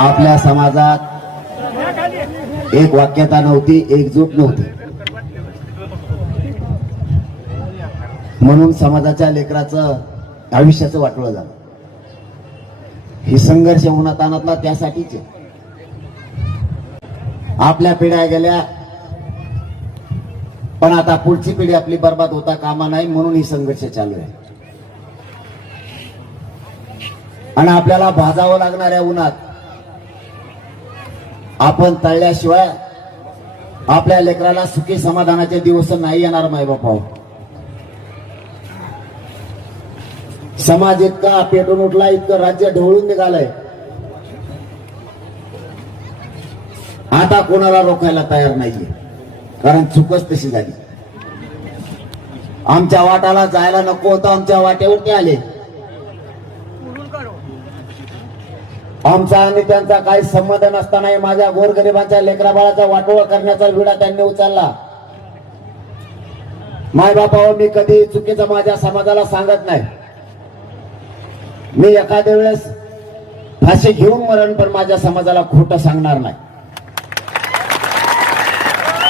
आपल्या समाजात एक वाक्यता नव्हती, एकजूट नव्हती, म्हणून समाजाच्या लेकराचं आयुष्याचं वाटोळं झालं. ही संघर्ष उन्हातानातला त्यासाठीच आहे. आपल्या पिढ्या गेल्या, पण आता पुढची पिढी आपली बर्बाद होता कामा नाही, म्हणून ही संघर्ष चालू आहे. आणि आपल्याला भाजावं लागणाऱ्या उन्हात आपण तळल्याशिवाय आपल्या लेकराला सुखी समाधानाचे दिवस नाही येणार. मायबापाव, समाज इतका पेटून उठला, इतकं राज्य ढवळून निघालंय, आता कोणाला रोखायला तयार नाहीये, कारण चुकच तशी झाली. आमच्या वाटाला जायला नको होतं, आमच्या वाटेवरती आले. आमचा आणि त्यांचा काही संबंध नसताना माझ्या गोरगरिबांच्या लेकराबाळाचा वाटोळा करण्याचा विडा त्यांनी उचलला. मायबापावर मी कधी चुकीचं माझ्या समाजाला सांगत नाही. मी एखाद्या वेळेस फाशी घेऊन मरण, पण माझ्या समाजाला खोटं सांगणार नाही.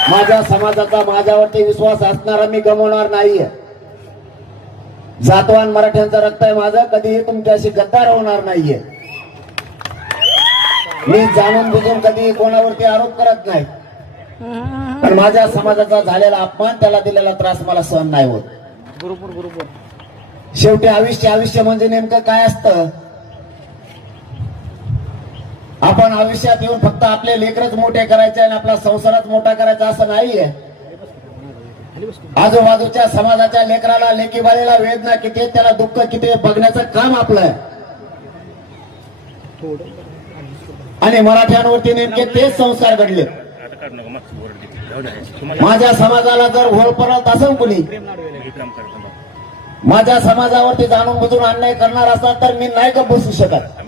माझ्या समाजाचा माझ्यावरती विश्वास असणारा मी गमावणार नाहीये. जातवान मराठ्यांचं रक्त आहे माझं, कधीही तुमच्याशी गद्दार होणार नाहीये. मी जाणून बुजून कधी कोणावरती आरोप करत नाही, पण माझ्या समाजाचा झालेला अपमान, त्याला दिलेला त्रास मला सहन नाही होत. बरोबर. शेवटी आयुष्य म्हणजे नेमकं काय असतं? आपण आयुष्यात येऊन फक्त आपले लेकरच मोठे करायचे आणि आपला संसारच मोठा करायचा असं नाहीये. आजूबाजूच्या समाजाच्या लेकराला, लेकीबाळीला वेदना किती, त्याला दुःख किती बघण्याचं काम आपलं आहे. आणि मराठ्यांवरती नेमके तेच संस्कार घडले. माझ्या समाजाला जर होळ परत असेल कुणी, माझ्या समाजावरती जाणून बुजून अन्याय करणार असाल, तर मी नाही का बसू शकत.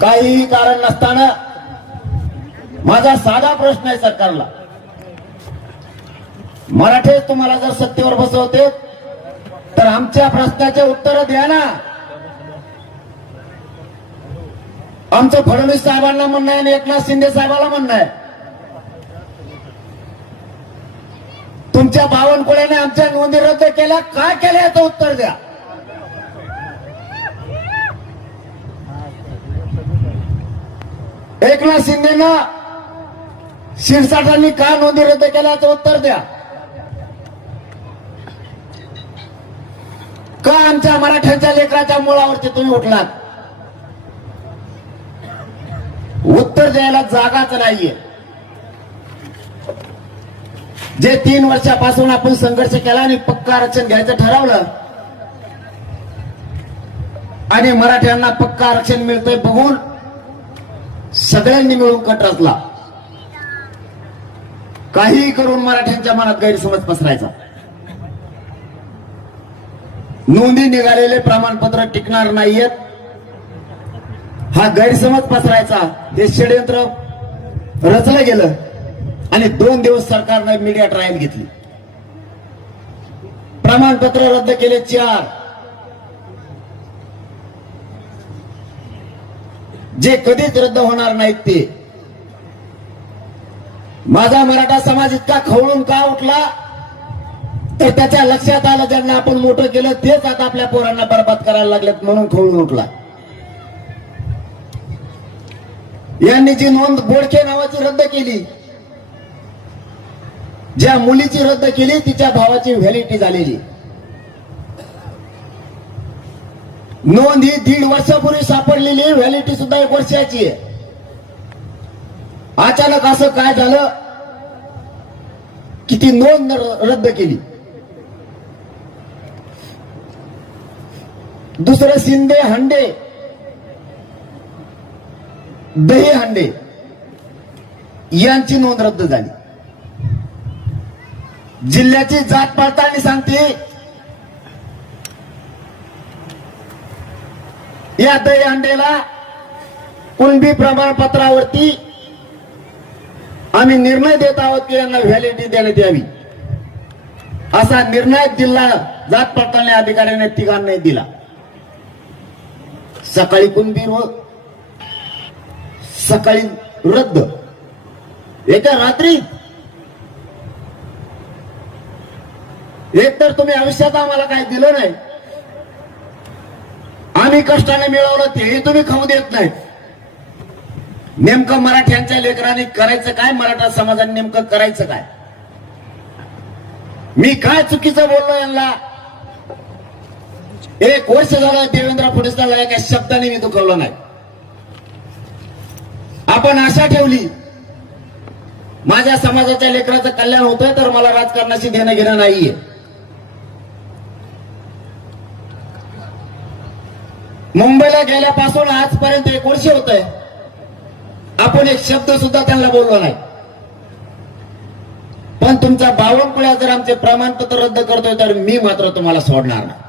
काहीही कारण नसताना माझा साधा प्रश्न आहे सरकारला, मराठे तुम्हाला जर सत्तेवर बसवते तर आमच्या प्रश्नाचे उत्तर द्या ना. आमचं फडणवीस साहेबांना म्हणणं आहे आणि एकनाथ शिंदे साहेबांना म्हणणं आहे, तुमच्या बावनकुळ्याने आमच्या नोंदी रद्द केल्या, काय केल्या याचं उत्तर द्या. एकनाथ शिंदेना, शिरसाटांनी का नोंदी रद्द केल्या याचं उत्तर द्या. का आमच्या मराठ्यांच्या लेकराच्या मुळावरती तुम्ही उठलात? उत्तर द्यायला जागाच नाहीये. जे 3 वर्षापासून आपण संघर्ष केला आणि पक्का आरक्षण घ्यायचं ठरवलं आणि मराठ्यांना पक्का आरक्षण मिळतंय बघून सगळ्यांनी मिळून कट रचला. काहीही करून मराठ्यांच्या मनात गैरसमज पसरायचा. नोंदी निघालेले प्रमाणपत्र टिकणार नाहीयेत, हा गैरसमज पसरायचा, हे षडयंत्र रचलं गेलं. आणि 2 दिवस सरकारने मीडिया ट्रायल घेतली. प्रमाणपत्र रद्द केले 4, जे कधीच रद्द होणार नाहीत ते. माझा मराठा समाज इतका खवळून का उठला, तर त्याच्या लक्षात आलं ज्यांना आपण मोठं केलं तेच आता आपल्या पोरांना बरबाद करायला लागलेत, म्हणून खवळून उठला. यांनी जी नोंद बोडके नावाची रद्द केली, ज्या मुलीची रद्द केली तिच्या भावाची व्हॅलिडिटी झालेली नोंद ही 1.5 वर्षापूर्वी सापडलेली, व्हॅलिडिटी सुद्धा 1 वर्षाची आहे. अचानक असं काय झालं की ती नोंद रद्द केली. दुसरं शिंदे हंडे, दही हंडे यांची नोंद रद्द झाली. जिल्ह्याची जात पडताळणी सांगते, या दही हंडेला कुणबी प्रमाणपत्रावरती आम्ही निर्णय देत आहोत की यांना व्हॅलिडिटी देण्यात यावी, असा निर्णय जिल्हा जात पडताळणी अधिकाऱ्याने तिघांना दिला. सकाळी कुणबी सकाळी रद्द, एका रात्री. एक तर तुम्ही आयुष्यात आम्हाला काय दिलं नाही, आम्ही कष्टाने मिळवलं तेही तुम्ही खाऊ देत नाही. नेमकं मराठ्यांच्या लेकरांनी करायचं काय, मराठा समाजाने नेमकं करायचं काय? मी काय चुकीचं बोललो यांना? 1 वर्ष झालं देवेंद्र फडणवीसाला एका शब्दाने मी दुखवलं नाही. आपण आशा ठेवली माझ्या समाजाच्या लेकराचं कल्याण होतंय तर मला राजकारणाशी देणं घेणं नाहीये. मुंबईला गेल्यापासून आजपर्यंत 1 वर्ष होतंय, आपण एक शब्द सुद्धा त्यांना बोललो नाही. पण तुमचा बावनकुळ्या जर आमचे प्रमाणपत्र रद्द करतोय तर मी मात्र तुम्हाला सोडणार नाही.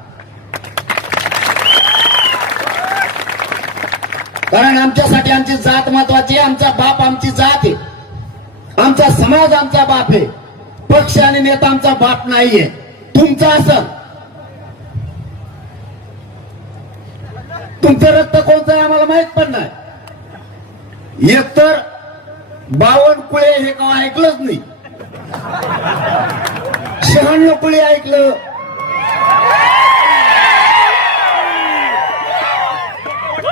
कारण आमच्यासाठी आमची जात महत्वाची आहे, आमचा बाप आमची जात आहे, आमचा समाज आमचा बाप आहे, पक्ष आणि नेता आमचा बाप नाहीये. तुमचा असं तुमचं रक्त कोणतं आहे आम्हाला माहित पण नाही. एकतर बावनकुळे हे का ऐकलंच नाही, 96 कुळे ऐकलं,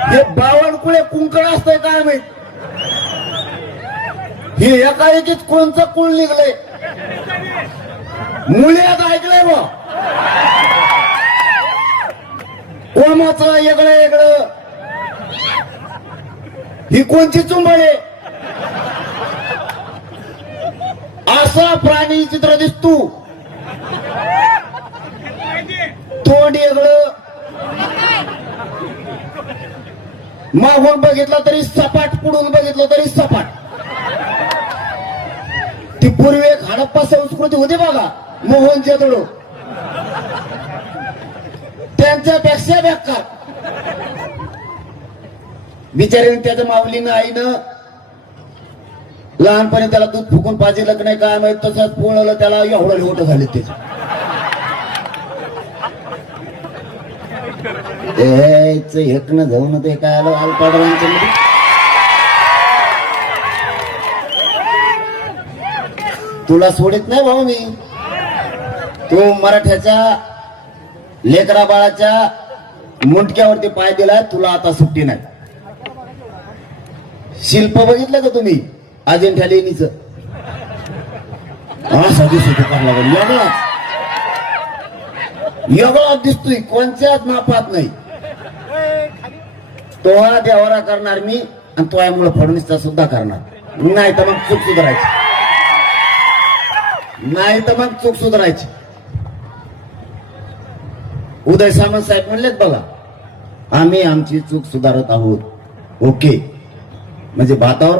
हे 52 कुळे कुंकण असतंय काय माहित. हे एकाएकीच कोणचं कुळ निघलंय, मुळ्यात ऐकलंय बा, कोमाचं वेगळं वेगळं. ही कोणची चुंबळे? असा प्राणी चित्र दिसतो, तोंड वेगळं, मागून बघितलं तरी सपाट, पुढून बघितलं तरी सपाट. ती पूर्वी एक हडप्पा संस्कृती होती बघा, मोहनजोदडो, त्यांच्यापेक्षा बेकार. बिचारीने त्याच्या माऊलीनं आईनं लहानपणी त्याला दूध फुकून पाजिलं नाही काय माहित, तसंच पोळलं त्याला, एवढं मोठं झाले त्याचे. हेकणं जाऊन ते काय आलं आलपाडवांच्या मध्ये. तुला सोडित नाही भाऊ मी. तू मराठ्याच्या लेकरा बाळाच्या मुंडक्यावरती पाय दिलाय, तुला आता सुट्टी नाही. शिल्प बघितलं का तुम्ही अजिंठा लेणीचं? असा दिसतो वेगळाच दिसतोय, कोणत्याच मापात नाही. तो हा देवारा करणार मी, आणि तो यामुळे फडणवीसचा सुद्धा करणार. नाही तर मग चूक सुधारायची, नाही तर मग चूक सुधारायची. उदय सामंत साहेब म्हणलेत बघा, आम्ही आमची चूक सुधारत आहोत. ओके, म्हणजे भातावर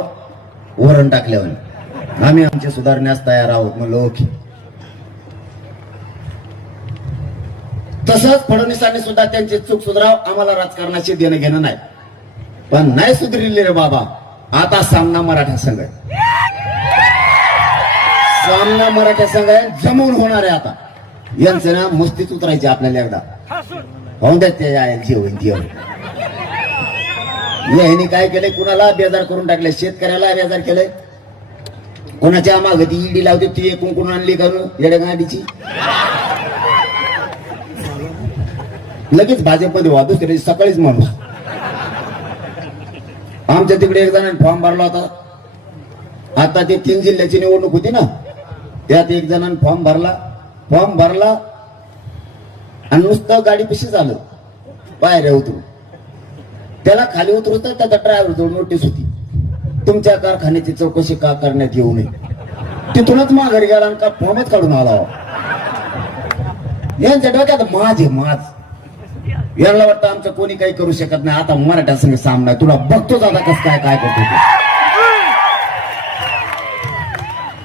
वरण टाकल्यावर आम्ही आमचे सुधारण्यास तयार आहोत. म्हणलं ओके. तसंच फडणवीसांनी सुद्धा त्यांची चूक सुधाराव, आम्हाला राजकारणाशी देणं घेणं नाही. पण नाही सुधरले रे बाबा. आता सामना मराठा संघ आहे, सामना मराठा संघ आहे, जमून होणार आहे. आता यांचं ना मस्तीच उतरायची आपल्याला एकदा. होऊन द्या ते जे होईल ते होईल. यांनी काय केलंय, कुणाला बेजार करून टाकले, शेतकऱ्याला बेजार केलंय. कोणाच्या मागे ती ईडी लावते, ती कुंकून आणली करून येड्या गाडीची, लगेच भाजपमध्ये व्हा. दुसऱ्या सकाळीच माणूस. आमच्या तिकडे एक जणांनी फॉर्म भरला होता. आता ते 3 जिल्ह्याची निवडणूक होती ना, त्यात एक जणांनी फॉर्म भरला आणि नुसतं गाडी पिशी झालं, पायऱ्या उतरून. त्याला खाली उतरत त्याचा ड्रायव्हर जवळ नोटीस होती, तुमच्या कारखान्याची चौकशी का करण्यात येऊ नये. तिथूनच माघारी गेला आणि का फॉर्मच काढून आला. यांच्या डोक्यात माझ आहे, माझ. याला वाटतं आमचं कोणी काही करू शकत नाही. आता मराठा संघ सामना, तुला बघतोच आता कसं काय काय करतो.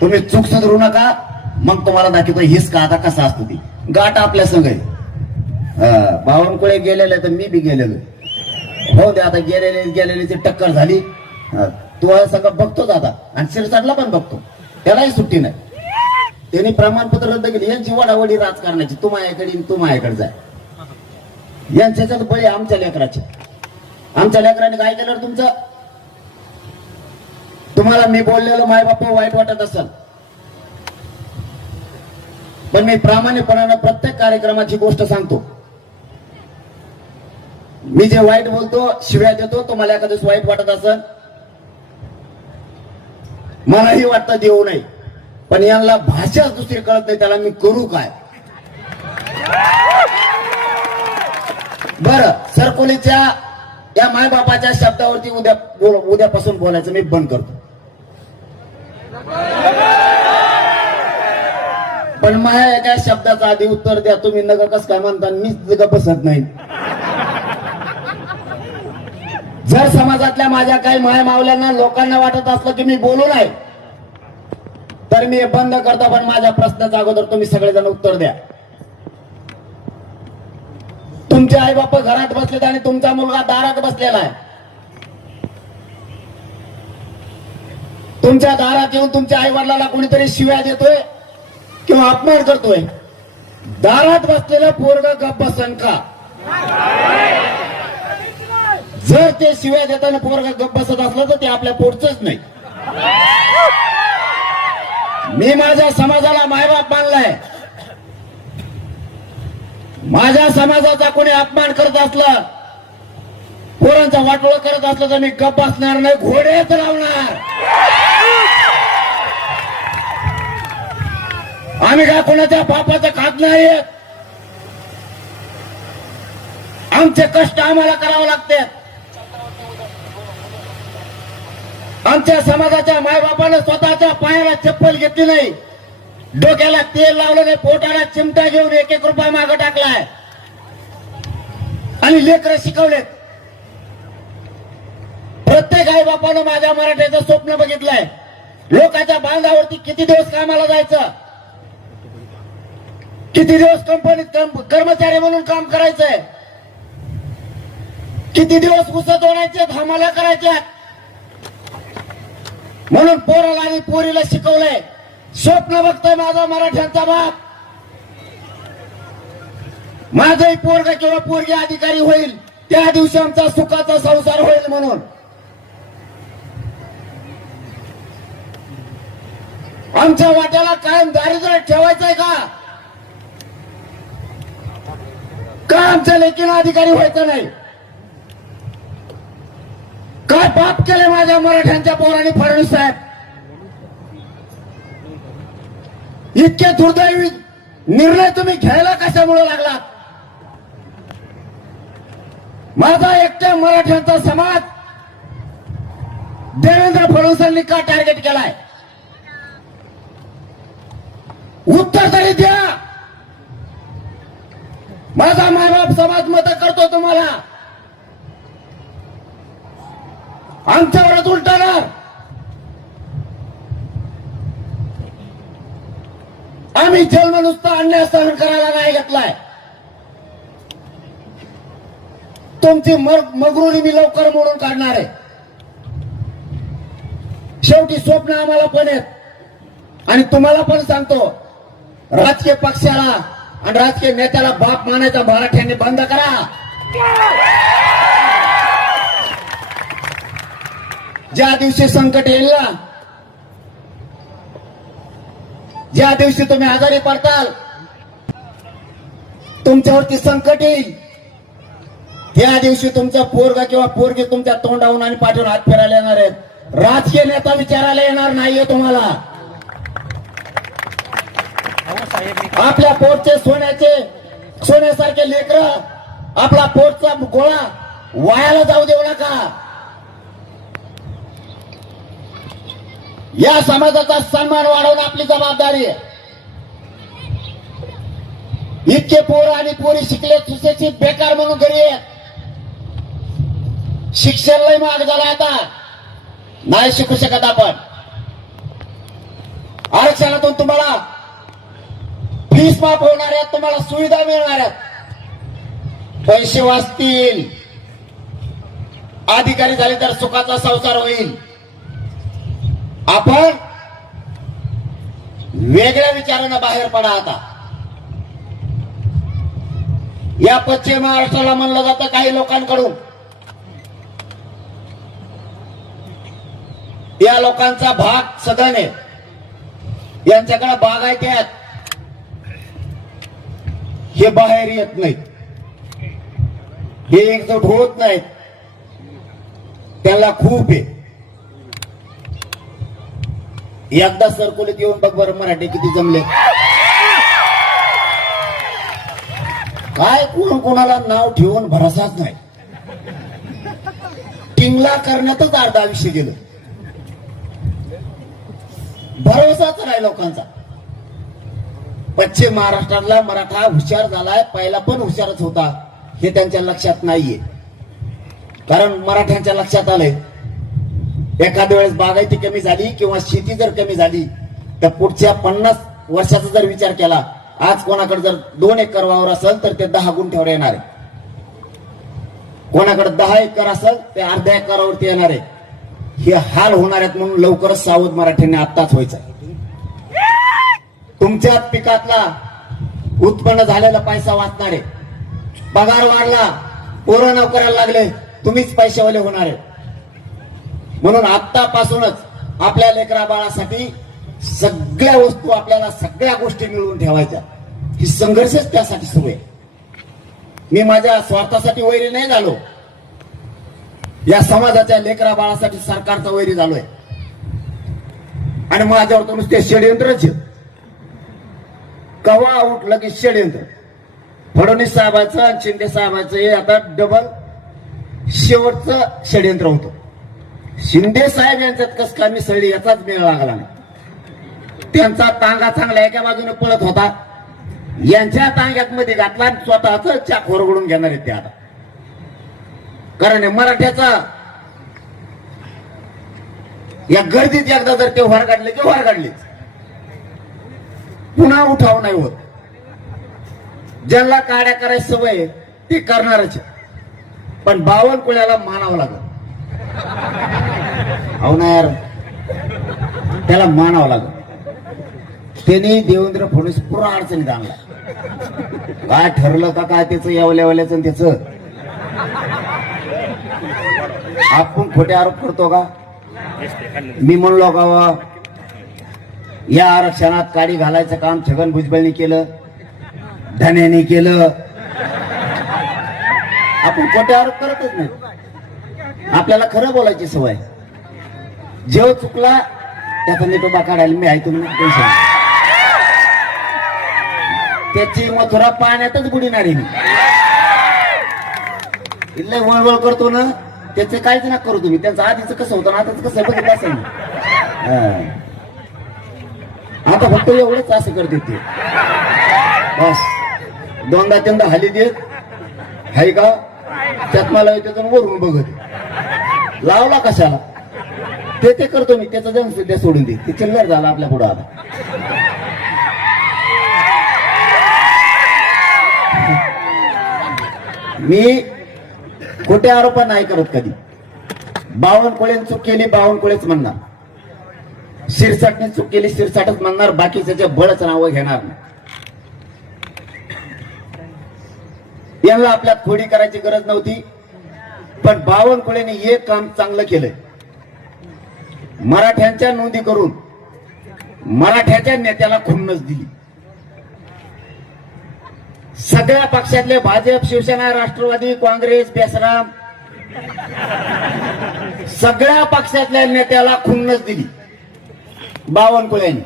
तुम्ही चूक सुधारू नका, मग तुम्हाला दाखवतो हिस का आता कसा असतो. ती गाठ आपल्या संघ आहे. बावनकुळे गेलेले तर मी बी गेलेलो. हो दे, आता गेलेली टक्कर झाली. तू सगळं बघतोच आता, आणि शिरसाटला पण बघतो, त्यालाही सुट्टी नाही. त्यांनी प्रमाणपत्र रद्द केली. यांची वडावडी राजकारणाची, तू माझ्याकडे तू माझ्याकडे जाय. यांच्यात बळी आमच्या लेकराचे. आमच्या लेकराने काय केलं तुमचं? तुम्हाला मी बोललेलं माय बाप वाईट वाटत असेल, पण मी प्रामाणिकपणानं प्रत्येक कार्यक्रमाची गोष्ट सांगतो. मी जे वाईट बोलतो, शिव्या देतो, तुम्हाला एखादं वाईट वाटत असेल, मलाही वाटतं देऊ नये, पण यांना भाषाच दुसरी कळत नाही, त्याला मी करू काय? बर, सरकोलीच्या या मायबापाच्या शब्दावरती उद्यापासून बोलायचं मी बंद करतो. पण माझ्या एका शब्दाचं आधी उत्तर द्या. तुम्ही नग कस काय म्हणता, मीच ग बसत नाही. जर समाजातल्या माझ्या काही माय मावल्यांना लोकांना वाटत असलं की मी बोलू नाही, तर मी हे बंद करतो. पण माझ्या प्रश्नाच्या अगोदर तुम्ही सगळेजण उत्तर द्या. तुमचे आई बाप घरात बसलेत आणि तुमचा मुलगा दारात बसलेला आहे. तुमच्या दारात येऊन तुमच्या आई वडिलांना कोणीतरी शिव्या देतोय किंवा अपमान करतोय. दारात बसलेलं पोरग गप्प बसन का? जर ते शिव्या देताना पोरग गप्प बसत असलं तर ते आपल्या पोटचंच नाही. मी माझ्या समाजाला मायबाप मानलाय. माझ्या समाजाचा कोणी अपमान करत असलं, पोरांचा वाटोळ करत असलं तर मी गप्प बसणार नाही, घोडेच लावणार. आम्ही काय कोणाच्या बापाचं खात नाही. आमचे कष्ट आम्हाला करावे लागतात. आमच्या समाजाच्या मायबापानं स्वतःच्या पायाला चप्पल घेतली नाही, डोक्याला तेल लावलं नाही, पोटाला चिमटा घेऊन 1-1 रुपया मागं टाकलाय आणि लेकरं शिकवलेत. प्रत्येक आई बापानं माझ्या मराठ्याचं स्वप्न बघितलंय. लोकांच्या बांधावरती किती दिवस कामाला जायचं, किती दिवस कंपनीत कर्मचारी म्हणून काम करायचंय, किती दिवस उसत ओढायचे, धामाला करायच्या. म्हणून पोराला आणि पोरीला शिकवलंय. स्वप्न बघतोय माझा मराठ्यांचा बाप, माझंही पोरग किंवा पोरगी अधिकारी होईल, त्या दिवशी आमचा सुखाचा संसार होईल. म्हणून आमच्या वाट्याला कायम दारिद्र्य ठेवायचंय का? आमच्या लेकीला अधिकारी व्हायचं नाही? काय पाप केले माझ्या मराठ्यांच्या पोरांनी फडणवीस साहेब? इतके दुर्दैवी निर्णय तुम्ही घ्यायला कशामुळे लागला? माझा एकट्या मराठ्यांचा समाज देवेंद्र फडणवीसांनी का टार्गेट केलाय? उत्तर तरी द्या. माझा मायबाप समाज मत करतो तुम्हाला, आमच्यावरच उलटणार. आम्ही जन्म नुसता अन्याय सहन करायला नाही घेतलाय. तुमची मगरुरी मी लवकर मोडून काढणार आहे. शेवटी स्वप्न आम्हाला पण आहेत आणि तुम्हाला पण सांगतो, राजकीय पक्षाला आणि राजकीय नेत्याला बाप मानायचा मराठ्यांनी बंद करा. ज्या दिवशी संकट येईल ना, ज्या दिवशी तुम्ही आजारी पडताल, तुमच्यावरती संकट येईल, त्या दिवशी तुमचा पोरगा किंवा पोरगी तुमच्या तोंडावून आणि पाठवून हात फिरायला येणार आहेत. राजकीय नेता विचारायला येणार नाहीये तुम्हाला. आपल्या पोटचे सोन्यासारखे लेकर, आपला पोटचा गोळा वायाला जाऊ देऊ नका. या समाजाचा सन्मान वाढवणं आपली जबाबदारी आहे. इतके पोरं आणि पोरी शिकले, सुशिक्षित बेकार म्हणून घरी आहेत. शिक्षण लय महाग झालं, आता नाही शिकू शकत आपण. आरक्षणातून तुम्हाला फीस माफ होणार आहेत, तुम्हाला सुविधा मिळणार आहेत, पैसे वाचतील, अधिकारी झाले तर सुखाचा संसार होईल. आपण वेगळ्या विचारानं बाहेर पडा. आता या पश्चिम महाराष्ट्राला म्हणलं जातं काही लोकांकडून, या लोकांचा भाग सदन आहे, यांच्याकडे बागायती आहेत, हे बाहेर येत नाहीत, हे एकजूट होत नाहीत, त्याला खूप आहे. एकदा सरकुलीत येऊन बघ बरं मराठी किती जमले. काय कोण कोणाला नाव ठेवून भरोसाच नाही, टिंगला करण्यातच अर्ध आयुष्य गेलं, भरोसाच नाही लोकांचा. पश्चिम महाराष्ट्रातला मराठा हुशार झालाय, पहिला पण हुशारच होता, हे त्यांच्या लक्षात नाहीये. कारण मराठ्यांच्या लक्षात आलंय एखाद्या वेळेस बागायती कमी झाली किंवा शेती जर कमी झाली तर पुढच्या 50 वर्षाचा जर विचार केला, आज कोणाकडे जर 2 एकर वावर असेल तर ते 10 गुंठ्यावर येणार आहे, कोणाकडे 10 एकर असेल ते अर्ध्या एकरावरती येणार आहे. हे हाल होणार आहेत म्हणून लवकरच सावध मराठ्यांनी आत्ताच व्हायचं. तुमच्या पिकातला उत्पन्न झालेला पैसा वाचणार आहे, पगार वाढला, पोरं नोकऱ्याला लागले, तुम्हीच पैशावाले होणार आहे. म्हणून आत्तापासूनच आपल्या लेकरा बाळासाठी सगळ्या वस्तू, आपल्याला सगळ्या गोष्टी मिळवून ठेवायच्या. ही संघर्षच त्यासाठी सुरू आहे. मी माझ्या स्वार्थासाठी वैरी नाही झालो, या समाजाच्या लेकरा बाळासाठी सरकारचा वैरी झालोय. आणि माझ्यावर तर नुसते षडयंत्रच आहे. कवा उठलं की षडयंत्र. फडणवीस साहेबांचं आणि शिंदे साहेबांचं हे आता डबल शेवटचं षडयंत्र होतं. शिंदे साहेब यांच्यात कस काय मिसळली याचाच मेळ लागला नाही. त्यांचा तांगा चांगला एका बाजूने पळत होता, यांच्या तांग्यात मध्ये घातला, स्वतःच चाक ओरगडून घेणार आहेत ते आता. कारण मराठ्याचा या गर्दीत एकदा जर ते वर काढले की वर काढलेच, पुन्हा उठाव नाही होत. ज्यांना काड्या करायची सवय ती करणारच, पण बावनकुळ्याला मानावं लागलं. हो ना यार, त्याला मानावं लागलं. त्यांनी देवेंद्र फडणवीस पुरा अडचणीत आणला. काय ठरलं का काय त्याचं यावल्यावल्याचं त्याचं. आपण खोटे आरोप करतो का? मी म्हणलो का या आरक्षणात काडी घालायचं काम छगन भुजबळनी केलं, धन्याने केलं. आपण खोटे आरोप करतच नाही. आपल्याला खरं बोलायची सवय. जेव चुकला त्याचा नेटोबा काढायला मी आहे, तुम्ही टेन्शन. त्याची मथुरा पाण्यातच बुडीणारी मी. इथलं वळवळ करतो ना, त्याचं काहीच ना करू तुम्ही. त्यांचं आधीच कसं होतं ना, आताच कसं बघितलं असेल. आता फक्त एवढंच असं करते ते, बस. 2दा-3दा हाली देत हाय का, त्यात मला त्यातून वरून बघत लावला कशाला ते करतो मी. त्याचा जन्म सध्या सोडून दे, ते चिल्लर झाला आपल्या पुढं आता. मी खोटे आरोप नाही करत कधी. बावनकुळेने चूक केली बावनकुळेच म्हणणार, शिरसाटने चूक केली शिरसाटच म्हणणार, बाकीच्या बळच नावं घेणार नाही. यांना आपल्यात खोडी करायची गरज नव्हती, पण बावनकुळेने एक काम चांगलं केलंय. मराठ्यांच्या नोंदी करून मराठ्याच्या नेत्याला खुन्नस दिली. सगळ्या पक्षातले भाजप, शिवसेना, राष्ट्रवादी, काँग्रेस, बेसराम, सगळ्या पक्षातल्या नेत्याला खुन्नस दिली बावनकुळेने.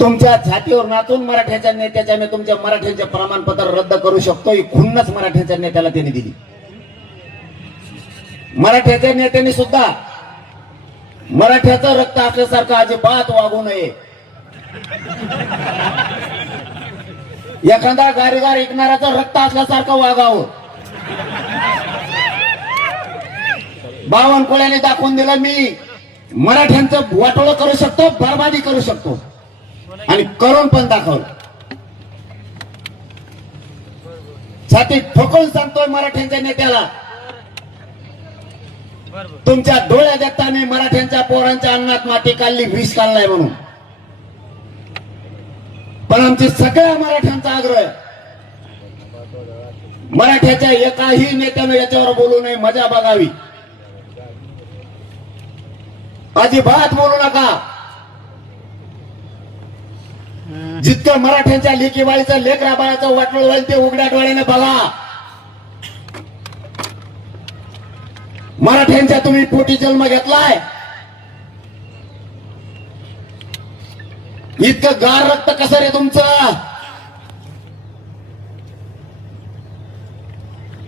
तुमच्या छातीवर नाचून मराठ्याच्या नेत्याच्या मी तुमच्या मराठ्यांचे प्रमाणपत्र रद्द करू शकतो, ही खुन्नस मराठ्याच्या नेत्याला त्यांनी दिली. मराठ्याच्या नेत्यांनी सुद्धा मराठ्याचं रक्त असल्यासारखं अजिबात वागू नये. एखादा गारीगार ऐकणाऱ्याचं रक्त असल्यासारखं वागावं. बावनकुळ्याने दाखवून दिलं मी मराठ्यांचं वाटोळं करू शकतो, बरबादी करू शकतो, आणि करून पण दाखवलं. छाती ठोकून सांगतोय मराठ्यांच्या नेत्याला, तुमच्या डोळ्या देखता मी मराठ्यांच्या पोरांच्या अन्नात माती काढली, विष काढलाय म्हणून. पण आमची सगळ्या मराठ्यांचा आग्रह आहे, मराठ्याच्या एकाही नेत्यानं याच्यावर बोलू नये, मजा बघावी. अजिबात बोलू नका. जितकं मराठ्यांच्या लेकीबाळीचं लेकरा बाळाचं वाटलं होईल ते उघड्या डोळ्याने बघा. मराठ्यांच्या तुम्ही पोटी जन्म घेतलाय. इतकं गार रक्त कसं रे तुमचं?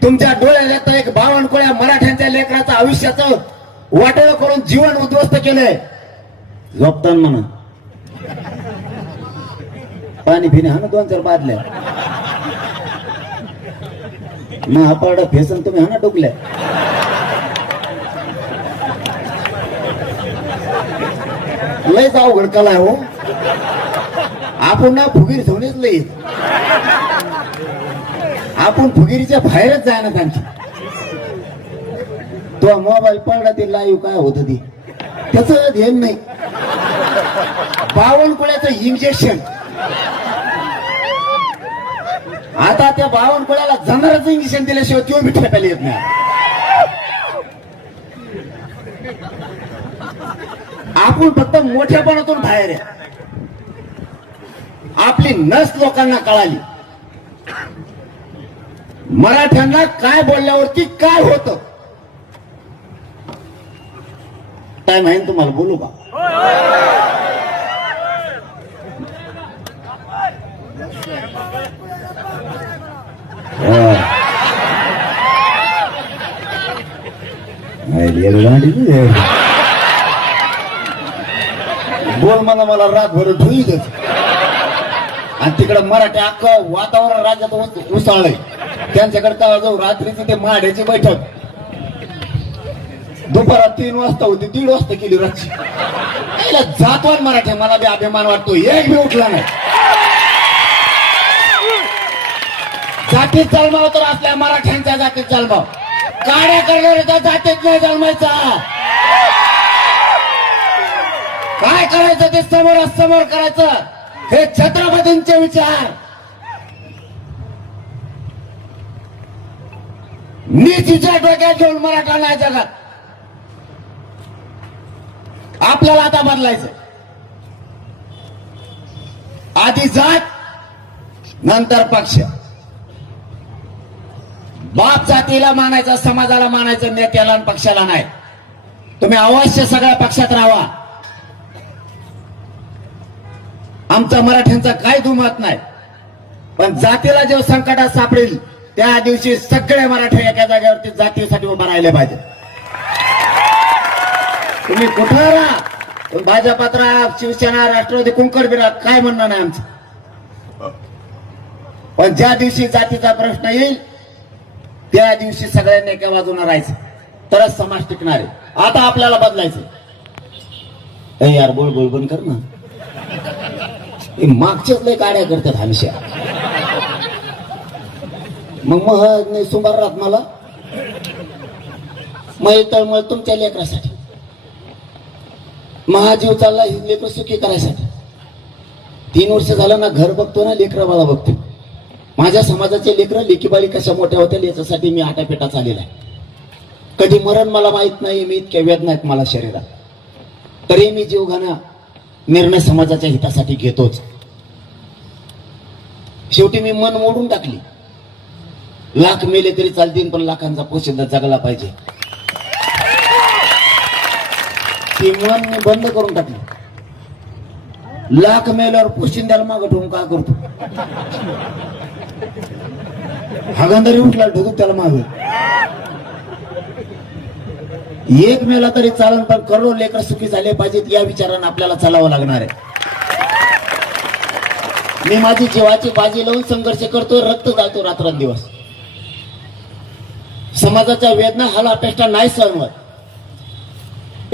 तुमच्या डोळ्यात एक बावनकुळ्या मराठ्यांच्या लेकराचं आयुष्याचं वाटोळं करून जीवन उद्ध्वस्त केलंय. झोपताना म्हणा पाणी पिणे हा ना 2-4 बादल्या महापाडा फेसन तुम्ही हा ना डुकल्या. लयच अवघड कला आहे हो. आपण ना फुगीर ठेवणेच लई. आपण फुगिरीच्या बाहेरच जाय ना त्यांची. तो मोबाईल पडला ते लाईव्ह काय होत ती त्याच ध्यान नाही. बावनकुळ्याचं इंजेक्शन आता त्या बावनकुळ्याला जाणारच इंजेक्शन दिल्याशिवाय तो मी ठेपायला येत नाही. आपण फक्त मोठ्यापणातून बाहेर आहे. आपली नस लोकांना कळाली. मराठ्यांना काय बोलल्यावरती काय होतं काय माहिती तुम्हाला बोलू का? बोल मला रातभर ढुईच. आणि तिकडे मराठी अख्खं वातावरण राज्यात उसळलंय. त्यांच्याकडे काय जाऊ रात्रीची ते माड्याची बैठक दुपारात 3 वाजता होती 1:30 वाजता केली रातची. जातो मराठी मला बी अभिमान वाटतो. एक बी उठला नाही. जातीत जन्माव तर असल्या मराठ्यांच्या जातीत जन्माव काड्या करणाऱ्याच्या जातीत नाही जन्मायचा. काय करायचं ते समोरासमोर करायचं. हे छत्रपतींचे विचार. नीतीच्या डोक्यात घेऊन मराठा नाही जगात. आपल्याला आता बदलायचं. आधी जात नंतर पक्ष. बाप जातीला मानायचं समाजाला मानायचं नेत्याला आणि पक्षाला नाही. तुम्ही अवश्य सगळ्या पक्षात राहा. आमचा मराठ्यांचा काय दुमत नाही. पण जातीला जेव्हा संकटात सापडेल त्या दिवशी सगळे मराठी एका जागेवरती जातीसाठी उभा राहिले पाहिजे. तुम्ही कुठं राहा भाजपात राहा शिवसेना राष्ट्रवादी कुंकड बिरा काय म्हणणं नाही आमचं. पण ज्या दिवशी जातीचा प्रश्न येईल त्या दिवशी सगळ्यांनी एका बाजूने राहायचं तरच समाज टिकणार आहे. आता आपल्याला बदलायचं. यार बोल बोल बंद कर ना. मागच्याच लय काड्या करतात हमेशा. मग नाही सुंबार राहत मला मग तळमळ तुमच्या लेकरासाठी. महाजीव चालला ही लेकर सुखी करायसाठी. 3 वर्ष झालं ना घर बघतो ना लेकरा बाळा बघतो. माझ्या समाजाचे लेकरं लेकीबाळी कशा मोठ्या होत्या याच्यासाठी मी आटापेटा चाललेला आहे. कधी मरण मला माहित नाही. मी इतक्या वेदना आहेत मला शरीरात. तरी मी जीवघाणा निर्णय समाजाच्या हितासाठी घेतोच. शेवटी मी मन मोडून टाकली. लाख मेले तरी चालतील पण लाखांचा पोशिंदा जगला पाहिजे. ती मन मी बंद करून टाकली. लाख मेल्यावर पोशिंद्याला मागं ठेवून काय करतो. हागंदरी उठला ढोकू त्याला माग. एक मेला तरी चालन पण करोडो लेकर सुखी झाले पाहिजेत या विचारानं आपल्याला चालावं लागणार आहे. मी माझी जीवाची बाजी लावून संघर्ष करतो. रक्त जातो रात्रंदिवस. समाजाच्या वेदना हाला अपेक्षा नाही सहन होत.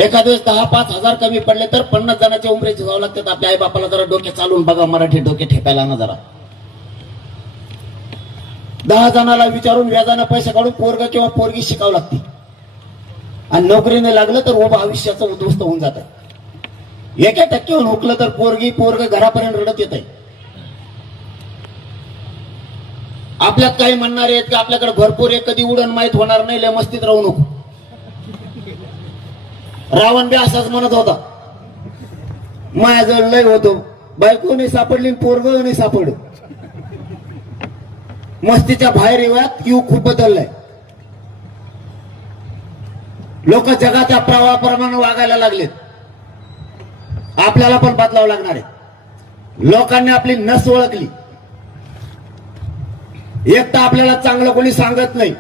एखाद्या 10-5 हजार कमी पडले तर 50 जणांच्या उमरेचे जावं लागतात. आपल्या आई बापाला जरा डोके चालून बघा. मराठी डोके ठेपायला ना जरा. 10 जणाला विचारून व्याजानं पैसे काढून पोरग किंवा पोरगी शिकावं लागते. आणि नोकरीने लागलं तर उभं आयुष्याचं उद्ध्वस्त होऊन जात. 1% हुकलं तर पोरग घरापर्यंत रडत येत आहे. आपल्यात काही म्हणणारे आहेत की आपल्याकडे भरपूर आहे कधी उडण माहीत होणार नाही लय मस्तीत राहू नको. रावण बी असाच म्हणत होता, माझ्याजवळ लय होतो, बायको नाही सापडली, पोरग नाही सापड. मस्तीच्या बाहेर येऊयात, युग खूप बदललाय. लोक जगाच्या प्रवाहाप्रमाणे वागायला लागलेत. आपल्याला पण बदलावं लागणार आहे. लोकांनी आपली नस ओळखली. एक तर आपल्याला चांगलं कोणी सांगत नाही.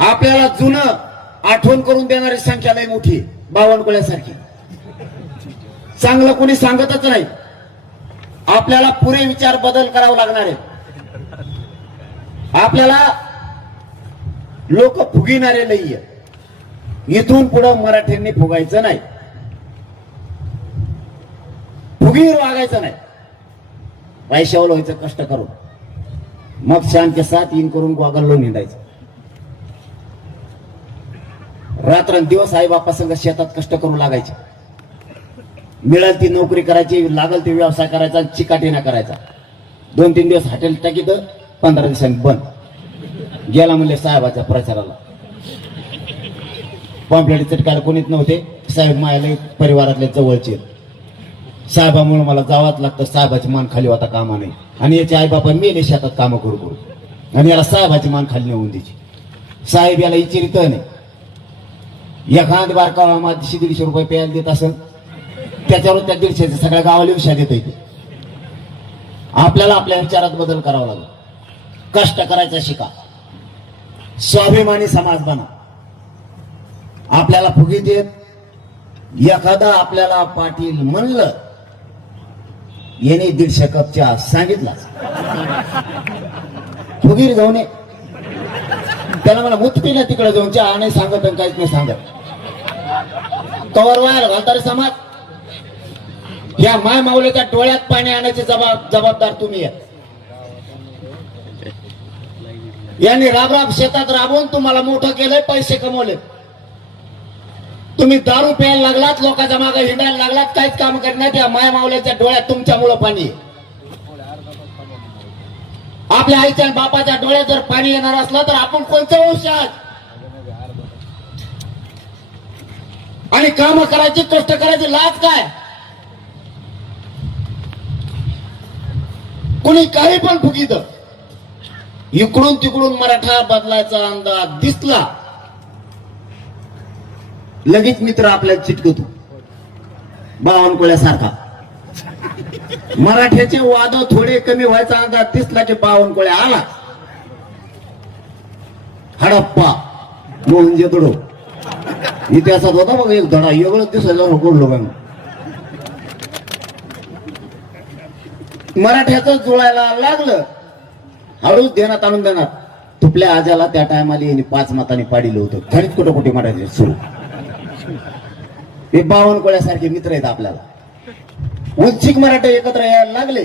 आपल्याला जुनं आठवण करून देणारी संख्या लई मोठी आहे, बावनकुळ्यासारखी. चांगलं कोणी सांगतच नाही. आपल्याला पुरे विचार बदल करावा लागणार आहे. आपल्याला लोक फुगिणारे नाहीये. इथून पुढे मराठ्यांनी फुगायचं नाही, फुगीर वागायचं नाही. पैशावर व्हायचं कष्ट करून, मग शांत साथ इन करून गोगललो निंदायचं. रात्रंदिवस आई बापा संग शेतात कष्ट करू लागायचे. मिळेल ती नोकरी करायची, लागल ती व्यवसाय करायचा, चिकाटीना करायचा. 2-3 दिवस हॉटेल टाकीत, 15 दिवसांनी बंद. गेला म्हणले साहेबाच्या प्रचाराला. पॉम्पलेट चिटकायला कोणीच नव्हते. साहेब मायाला परिवारातले जवळचे. साहेबामुळे मला जावंच लागतं. साहेबाची मान खाली होता कामा नाही. आणि याचे आई बापा मेले शेतात कामं करू करू, आणि याला साहेबाची मान खाली नेऊन द्यायची. साहेब याला इचिरित नाही. एखाद बारका 150-150 रुपये प्यायला देत असेल, त्याच्यावर त्या 150 सगळ्या गावाला विषय देत येते. आपल्याला आपल्या विचारात बदल करावा लागेल. कष्ट करायचा शिका. स्वाभिमानी समाज बना. आपल्याला फुगीत येत. एखादा आपल्याला पाटील म्हणलं, याने 150 कप चहा सांगितला, फुगीर जाऊ नये. त्याला मला मुतपी ना तिकडे जाऊन चहा नाही सांगत, काहीच नाही सांगत. कवर वायर घालता रे समाज. या माय माऊलीच्या डोळ्यात पाणी आणायचे जबाबदार तुम्ही आहे. यांनी राब शेतात राबवून तुम्हाला मोठं केलंय, पैसे कमवले. तुम्ही दारू प्यायला लागलात, लोकांच्या मागे हिंडायला लागलात, काहीच काम करण्यात. या माय माऊलीच्या डोळ्यात तुमच्यामुळं पाणी आहे. आपल्या आईच्या बापाच्या डोळ्यात जर पाणी येणार असलं तर आपण कोणत्या वंशात? आणि काम करायची, कष्ट करायची लाज काय? कुणी काही पण फुगित. इकडून तिकडून मराठा बदलायचा अंदाज दिसला, लगेच मित्र आपल्याला चिटकतो. बावनकुळ्यासारखा. मराठ्याचे वाद थोडे कमी व्हायचा अंदाज दिसला की बावनकुळ्या आला. हडप्पा, मोहनजोदडो इतिहासात होता बघ एक धडा. एवढंच दिसायला हुकूडलो का मराठ्याचं जुळायला लागलं. हळूच देण्यात आणून देणार. तुपल्या आजाला त्या टायमाला यांनी 5 मतांनी पाडिलं होतं. खरीच कुठं कुठे मराठी सुरू. हे बावनकुळ्यासारखे मित्र आहेत आपल्याला. उंचिक मराठे एकत्र यायला लागले.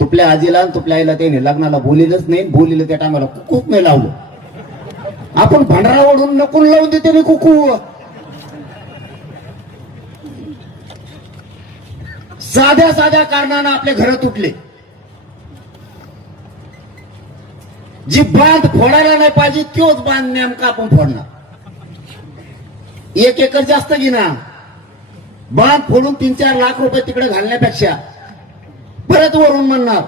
तुपल्या आजीला आणि तुपल्या आईला त्याने लग्नाला बोलिलंच नाही. बोलिलं त्या टायमाला कुकूच नाही लावलं. आपण भांडारा ओढून नकून लावून देते रे कुकू. साध्या साध्या कारणानं आपले घर तुटले. जी बांध फोडायला नाही पाहिजे तोच बांध नेमका आपण फोडणार. 1 एकर जास्त घेणार. बांध फोडून 3-4 लाख रुपये तिकडे घालण्यापेक्षा परत वरून म्हणणार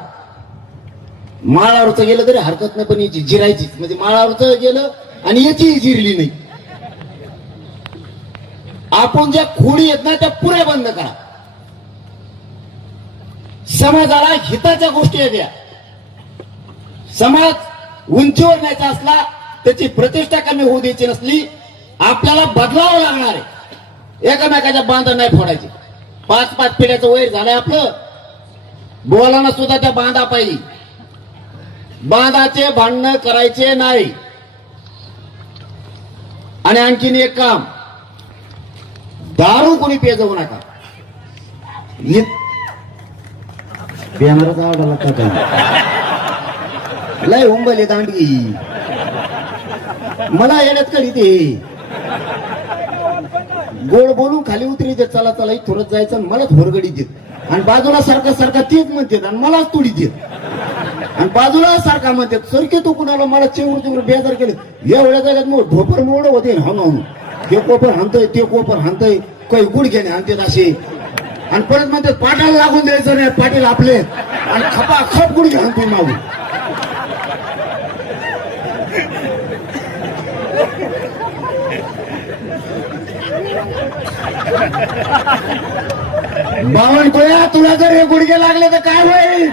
माळावरचं गेलं तरी हरकत नाही, पण याची जिरायचीच. म्हणजे माळावरचं गेलं आणि याचीही जिरली नाही. आपण ज्या खोडी आहेत ना त्या पुऱ्या बंद करा. समाजाला हिताच्या गोष्टी द्या. समाज उंचीवर न्यायचा असला, त्याची प्रतिष्ठा कमी होऊ द्यायची नसली, आपल्याला बदलावं लागणार आहे. एकामेकाच्या बांधा नाही फोडायचे. 5-5 पिढ्याचं वैर झालंय आपलं. बोलाना सुद्धा त्या बांधा पाहिजे. बांधाचे भांडणं करायचे नाही. आणि आणखीन एक काम, दारू कोणी पेजवू नका. आवडला लय उंबले दांडगी मला येण्यात कधी ते गोड बोलून खाली उतरी देत. चला चला थोडं जायचं, मलाच होरगडी देत. आणि बाजूला सारखं सारखं तेच म्हणतात आणि मलाच तुडी देत. आणि बाजूला सारखा म्हणते सरकी तू कुणाला मला चिंगूर चिंगूर बेजार केले एवढ्या जागेत मग ढोपर मोड होते हाणून हे कोपर हाणतय ते कोपर हाणतय काही गुडघ्याने हाणतात असे आणि परत म्हणतात पाटाला लागून द्यायचं नाही पाटील आपले आणि खपा खप गुडघे हाणतोय मागून बावन कोया तुला जर हे गुडघे लागले तर काय होईल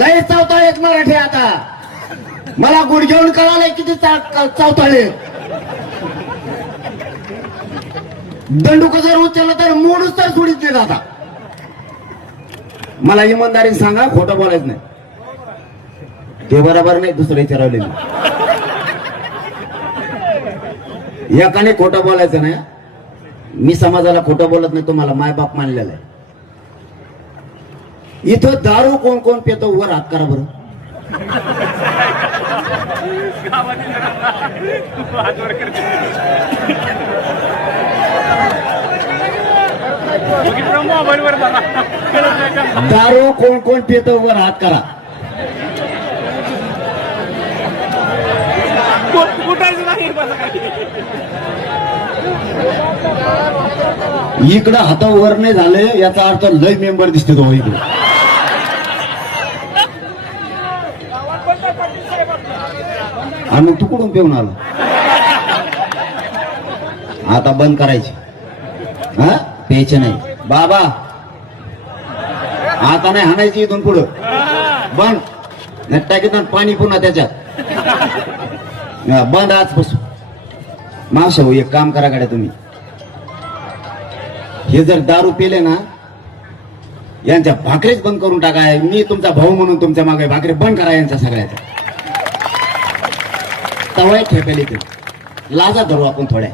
लय चावताळेत मराठी आता मला गुडघेऊन कळालंय किती चावताळे दंडुक जर उचललं तर मोडूच तर सोडीत नाही आता मला इमानदारीने सांगा खोटं बोलायचं नाही ते बरोबर नाही दुसरं विचारवले एकाने खोटं बोलायचं नाही मी समाजाला खोटं बोलत नाही तुम्हाला मायबाप मानलेला आहे इथं दारू कोण कोण पितो वर हात करा बरं दारू कोण कोण पितो वर हात करा इकडं हातावर नाही झाले याचा अर्थ लय मेंबर दिसते तो इकडे आणि तू कुठून पिऊन आला आता बंद करायची हा प्यायचे नाही बाबा आता नाही हाणायची इथून पुढं बंद टाकीत पाणी पुन्हा त्याच्यात बंद आजपासून मावशा हो एक काम करा गाड्या तुम्ही हे जर दारू पिले ना यांच्या भाकरीच बंद करून टाकाय मी तुमचा भाऊ म्हणून तुमच्या मागे भाकरी बंद करा यांच्या सगळ्याच्या तवाय ठेपेल इथे लाजा धरू आपण थोड्या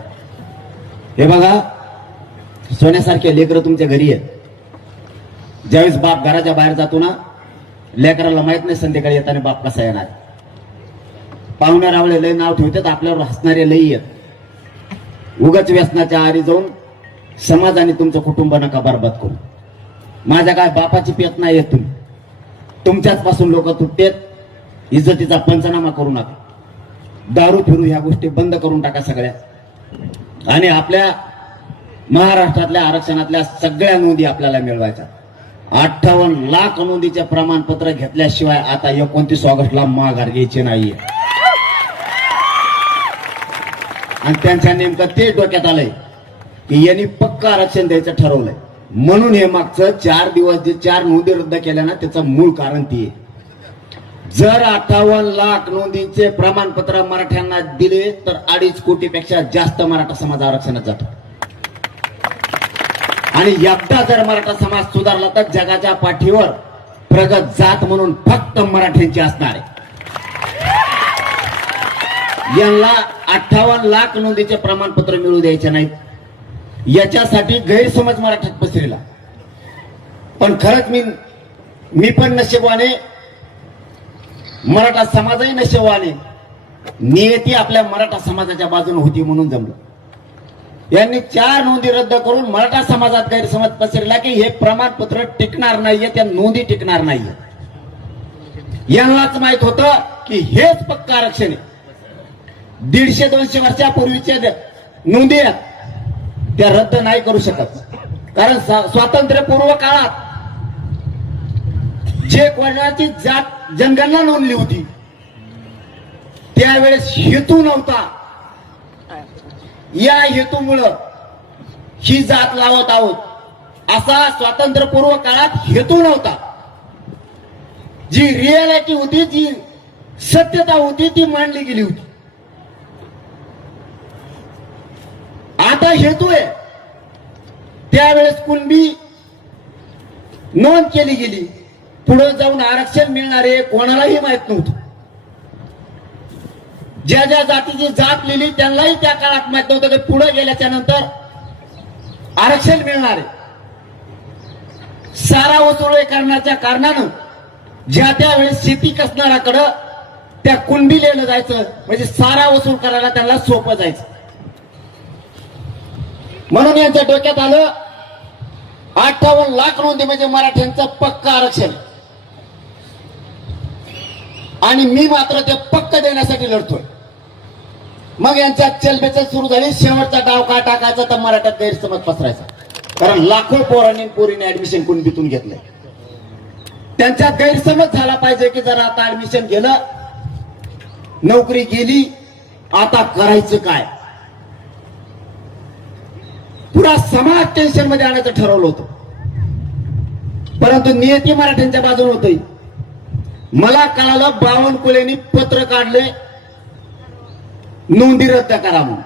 हे बघा सोन्यासारखे लेकरं तुमच्या घरी आहेत ज्यावेळेस बाप घराच्या बाहेर जातो ना लेकराला माहित नाही संध्याकाळी येताना बाप कसा येणार पाहुण्या रावळे लय नाव ठेवतात आपल्यावर हसणारे लई आहेत उगाच व्यसनाच्या आरी जाऊन समाजाने तुमचं कुटुंब नका बरबाद करू माझ्या काय बापाची पेत नाही येत तुम्ही तुमच्याच पासून लोक तुटतेत इज्जतीचा पंचनामा करू नका दारू फिरू ह्या गोष्टी बंद करून टाका सगळ्या आणि आपल्या महाराष्ट्रातल्या आरक्षणातल्या सगळ्या नोंदी आपल्याला मिळवायच्या 58 लाख नोंदीचे प्रमाणपत्र घेतल्याशिवाय आता 29 ऑगस्टला माघार घ्यायची नाहीये आणि त्यांच्या नेमकं ते डोक्यात आलंय की यांनी पक्का आरक्षण द्यायचं ठरवलंय म्हणून हे मागचं 4 दिवस जे 4 नोंदी रद्द केल्या ना त्याचं मूळ कारण ती आहे जर 58 लाख नोंदींचे प्रमाणपत्र मराठ्यांना दिले तर 2.5 कोटीपेक्षा जास्त मराठा समाज आरक्षणात जातो आणि एकदा जर मराठा समाज सुधारला तर जगाच्या पाठीवर प्रगत जात म्हणून फक्त मराठ्यांची असणार आहे यांना 58 लाख नोंदीचे प्रमाणपत्र मिळू द्यायचे नाहीत याच्यासाठी गैरसमज मराठ्यात पसरला पण खरंच मी पण नशिबवाने मराठा समाजही नशिबवाने नियती आपल्या मराठा समाजाच्या बाजूने होती म्हणून जमलं यांनी 4 नोंदी रद्द करून मराठा समाजात गैरसमज पसरला की हे प्रमाणपत्र टिकणार नाहीये त्या नोंदी टिकणार नाहीये यांनाच माहित होतं की हेच पक्का आरक्षण आहे 150-200 वर्षापूर्वीच्या नोंदी त्या रद्द नाही करू शकत कारण स्वातंत्र्यपूर्व काळात जे कोणाची जात जनगणना नोंदली होती त्यावेळेस हेतू नव्हता या हेतूमुळं ही जात लावत आहोत असा स्वातंत्र्यपूर्व काळात हेतू नव्हता जी रियालिटी होती जी सत्यता होती ती मांडली गेली होती आता हेतू आहे त्यावेळेस कुणबी नोंद केली गेली पुढे जाऊन आरक्षण मिळणारे कोणालाही माहित नव्हतं ज्या ज्या जातीची जात लिहिली त्यांनाही त्या काळात माहित नव्हतं की पुढे गेल्याच्या नंतर आरक्षण मिळणार आहे सारा वसुली करण्याच्या कारणानं ज्या त्यावेळेस शेती कसणाऱ्याकडं त्या कुंडीलेलं जायचं म्हणजे सारा वसूल करायला त्यांना सोपं जायचं म्हणून यांच्या डोक्यात आलं 58 लाख नोंदी म्हणजे मराठ्यांचं पक्का आरक्षण आणि मी मात्र ते पक्क देण्यासाठी लढतोय. मग यांच्या चलबेचल सुरू झाली. शेवटचा डाव काय टाकायचा तर मराठ्यात गैरसमज पसरायचा. कारण लाखो पोरांनी पोरीने ऍडमिशन कुणबीतून घेतलंय. त्यांच्यात गैरसमज झाला पाहिजे की जर आता ऍडमिशन गेलं, नोकरी गेली, आता करायचं काय. पुरा समाज टेन्शन मध्ये आणायचं ठरवलं होतं. परंतु नियती मराठ्यांच्या बाजूने होती. मला कळालं बावनकुळेंनी पत्र काढले नोंदी रद्द करा म्हणून.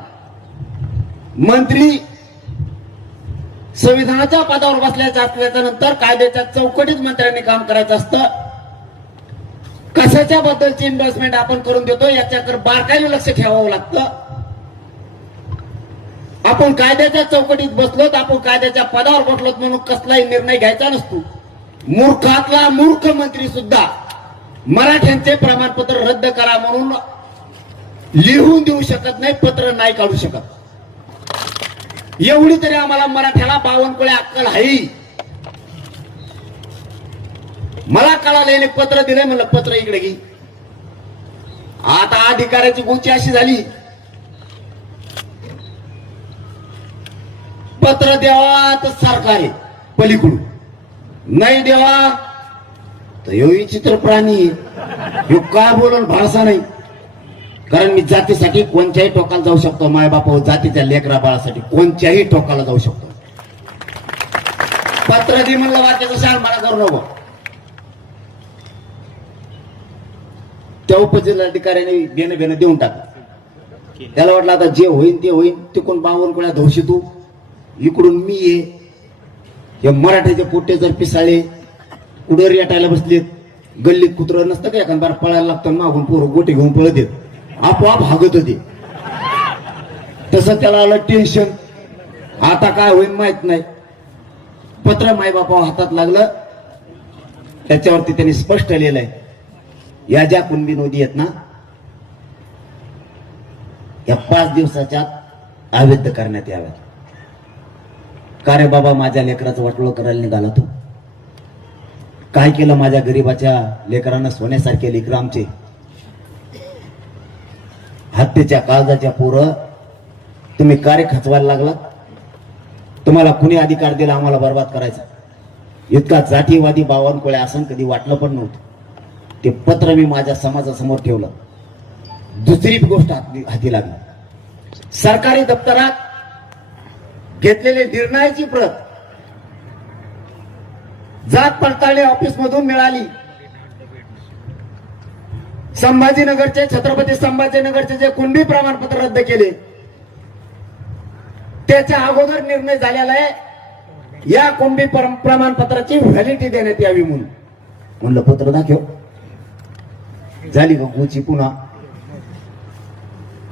मंत्री संविधानाच्या पदावर बसल्याच्या असल्याच्या नंतर कायद्याच्या चौकटीत मंत्र्यांनी काम करायचं असतं. कशाच्या बद्दलची इन्व्हेस्टमेंट आपण करून देतो याच्याकडे बारकाईने लक्ष ठेवावं लागतं. आपण कायद्याच्या चौकटीत बसलोत, आपण कायद्याच्या पदावर बसलोत म्हणून कसलाही निर्णय घ्यायचा नसतो. मूर्खातला मूर्ख मंत्री सुद्धा मराठ्यांचे प्रमाणपत्र रद्द करा म्हणून लिहून देऊ शकत नाही, पत्र नाही काढू शकत. एवढी तरी आम्हाला मराठ्याला बावनकुळे अक्कल आहे. मला कळाले पत्र दिलंय, म्हणलं पत्र इकडे घे. आता अधिकाऱ्याची गुंची अशी झाली, पत्र द्यावा तर सरकार आहे पलीकडून, नाही द्यावा तर यो विचित्र प्राणी, यो काय बोलून भाषा नाही. कारण मी जातीसाठी कोणत्याही टोकाला जाऊ शकतो. मायबापा जातीच्या लेकरा बाळासाठी कोणत्याही टोकाला जाऊ शकतो. पत्र दे म्हणलं, वाक्याचं शाळ मला करू नको. त्या उपजिल्हाधिकाऱ्याने बेन देऊन टाकलं. त्याला वाटलं आता जे होईल ते होईल. तिकडून बावनकुळ्या धवशी तू, इकडून मी ये. हे मराठीचे पोटे जर पिसाळे कुठं रेटायला बसलेत, गल्लीत कुत्र नसतं का एखाद बार पळायला लागतं, मागून पोरं गोटे घेऊन पळत येत, आपोआप हागत होते. तसं त्याला आलं टेन्शन. आता काय होईल माहित नाही. पत्र मायबापा हातात लागलं. त्याच्यावरती त्यांनी स्पष्ट लिहिलंय, या ज्या कुणबी नोंदी आहेत ना, या 5 दिवसाच्या अवैध करण्यात याव्यात. का रे बाबा, माझ्या लेकराचं वाटोळं करायला निघाला तू? काय केलं माझ्या गरीबाच्या लेकरांना? सोन्यासारखे लेकर आमचे, हत्येच्या काळजाच्या पोरं तुम्ही कार्य खचवायला लागलात. तुम्हाला कुणी अधिकार दिला आम्हाला बर्बाद करायचा? इतका जातीवादी बावनकुळे असं कधी वाटलं पण नव्हतं. ते पत्र मी माझ्या समाजासमोर ठेवलं. दुसरी गोष्ट हाती लागली, सरकारी दप्तरात घेतलेले निर्णयाची प्रत जात पडताळणी ऑफिस मधून मिळाली. संभाजीनगरचे, छत्रपती संभाजीनगरचे जे कुणबी प्रमाणपत्र रद्द केले त्याच्या अगोदर निर्णय झालेला आहे, या कुणबी प्रमाणपत्राची व्हॅलिडिटी देण्यात यावी म्हणून. म्हणलं पत्र दाखव. झाली का गुची पुन्हा.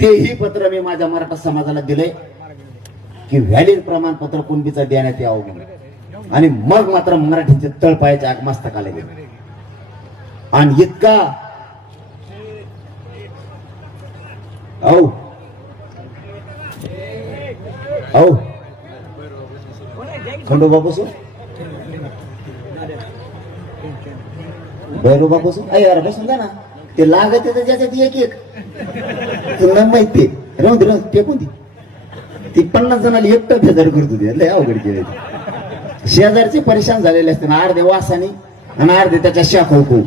तेही पत्र मी माझ्या मराठा समाजाला दिलंय की व्हॅलिड प्रमाणपत्र कुणबीचं देण्यात यावं म्हणून. आणि मग मात्र मराठीचे तळपायाच्या आगमस्तकाला गेले. आणि इतका खंडोबा बसून भैरोबा बसून यार बसून जा ना. ते लागत ज्याच्यात एक एक तुला माहिती राहून ते कोणती ती 50 जणांना एकटं फेदर करत होती. लय अवघड केले. शेजारचे परेशान झालेले असते ना, अर्धे वासानी आणि अर्धे त्याच्या शाखो.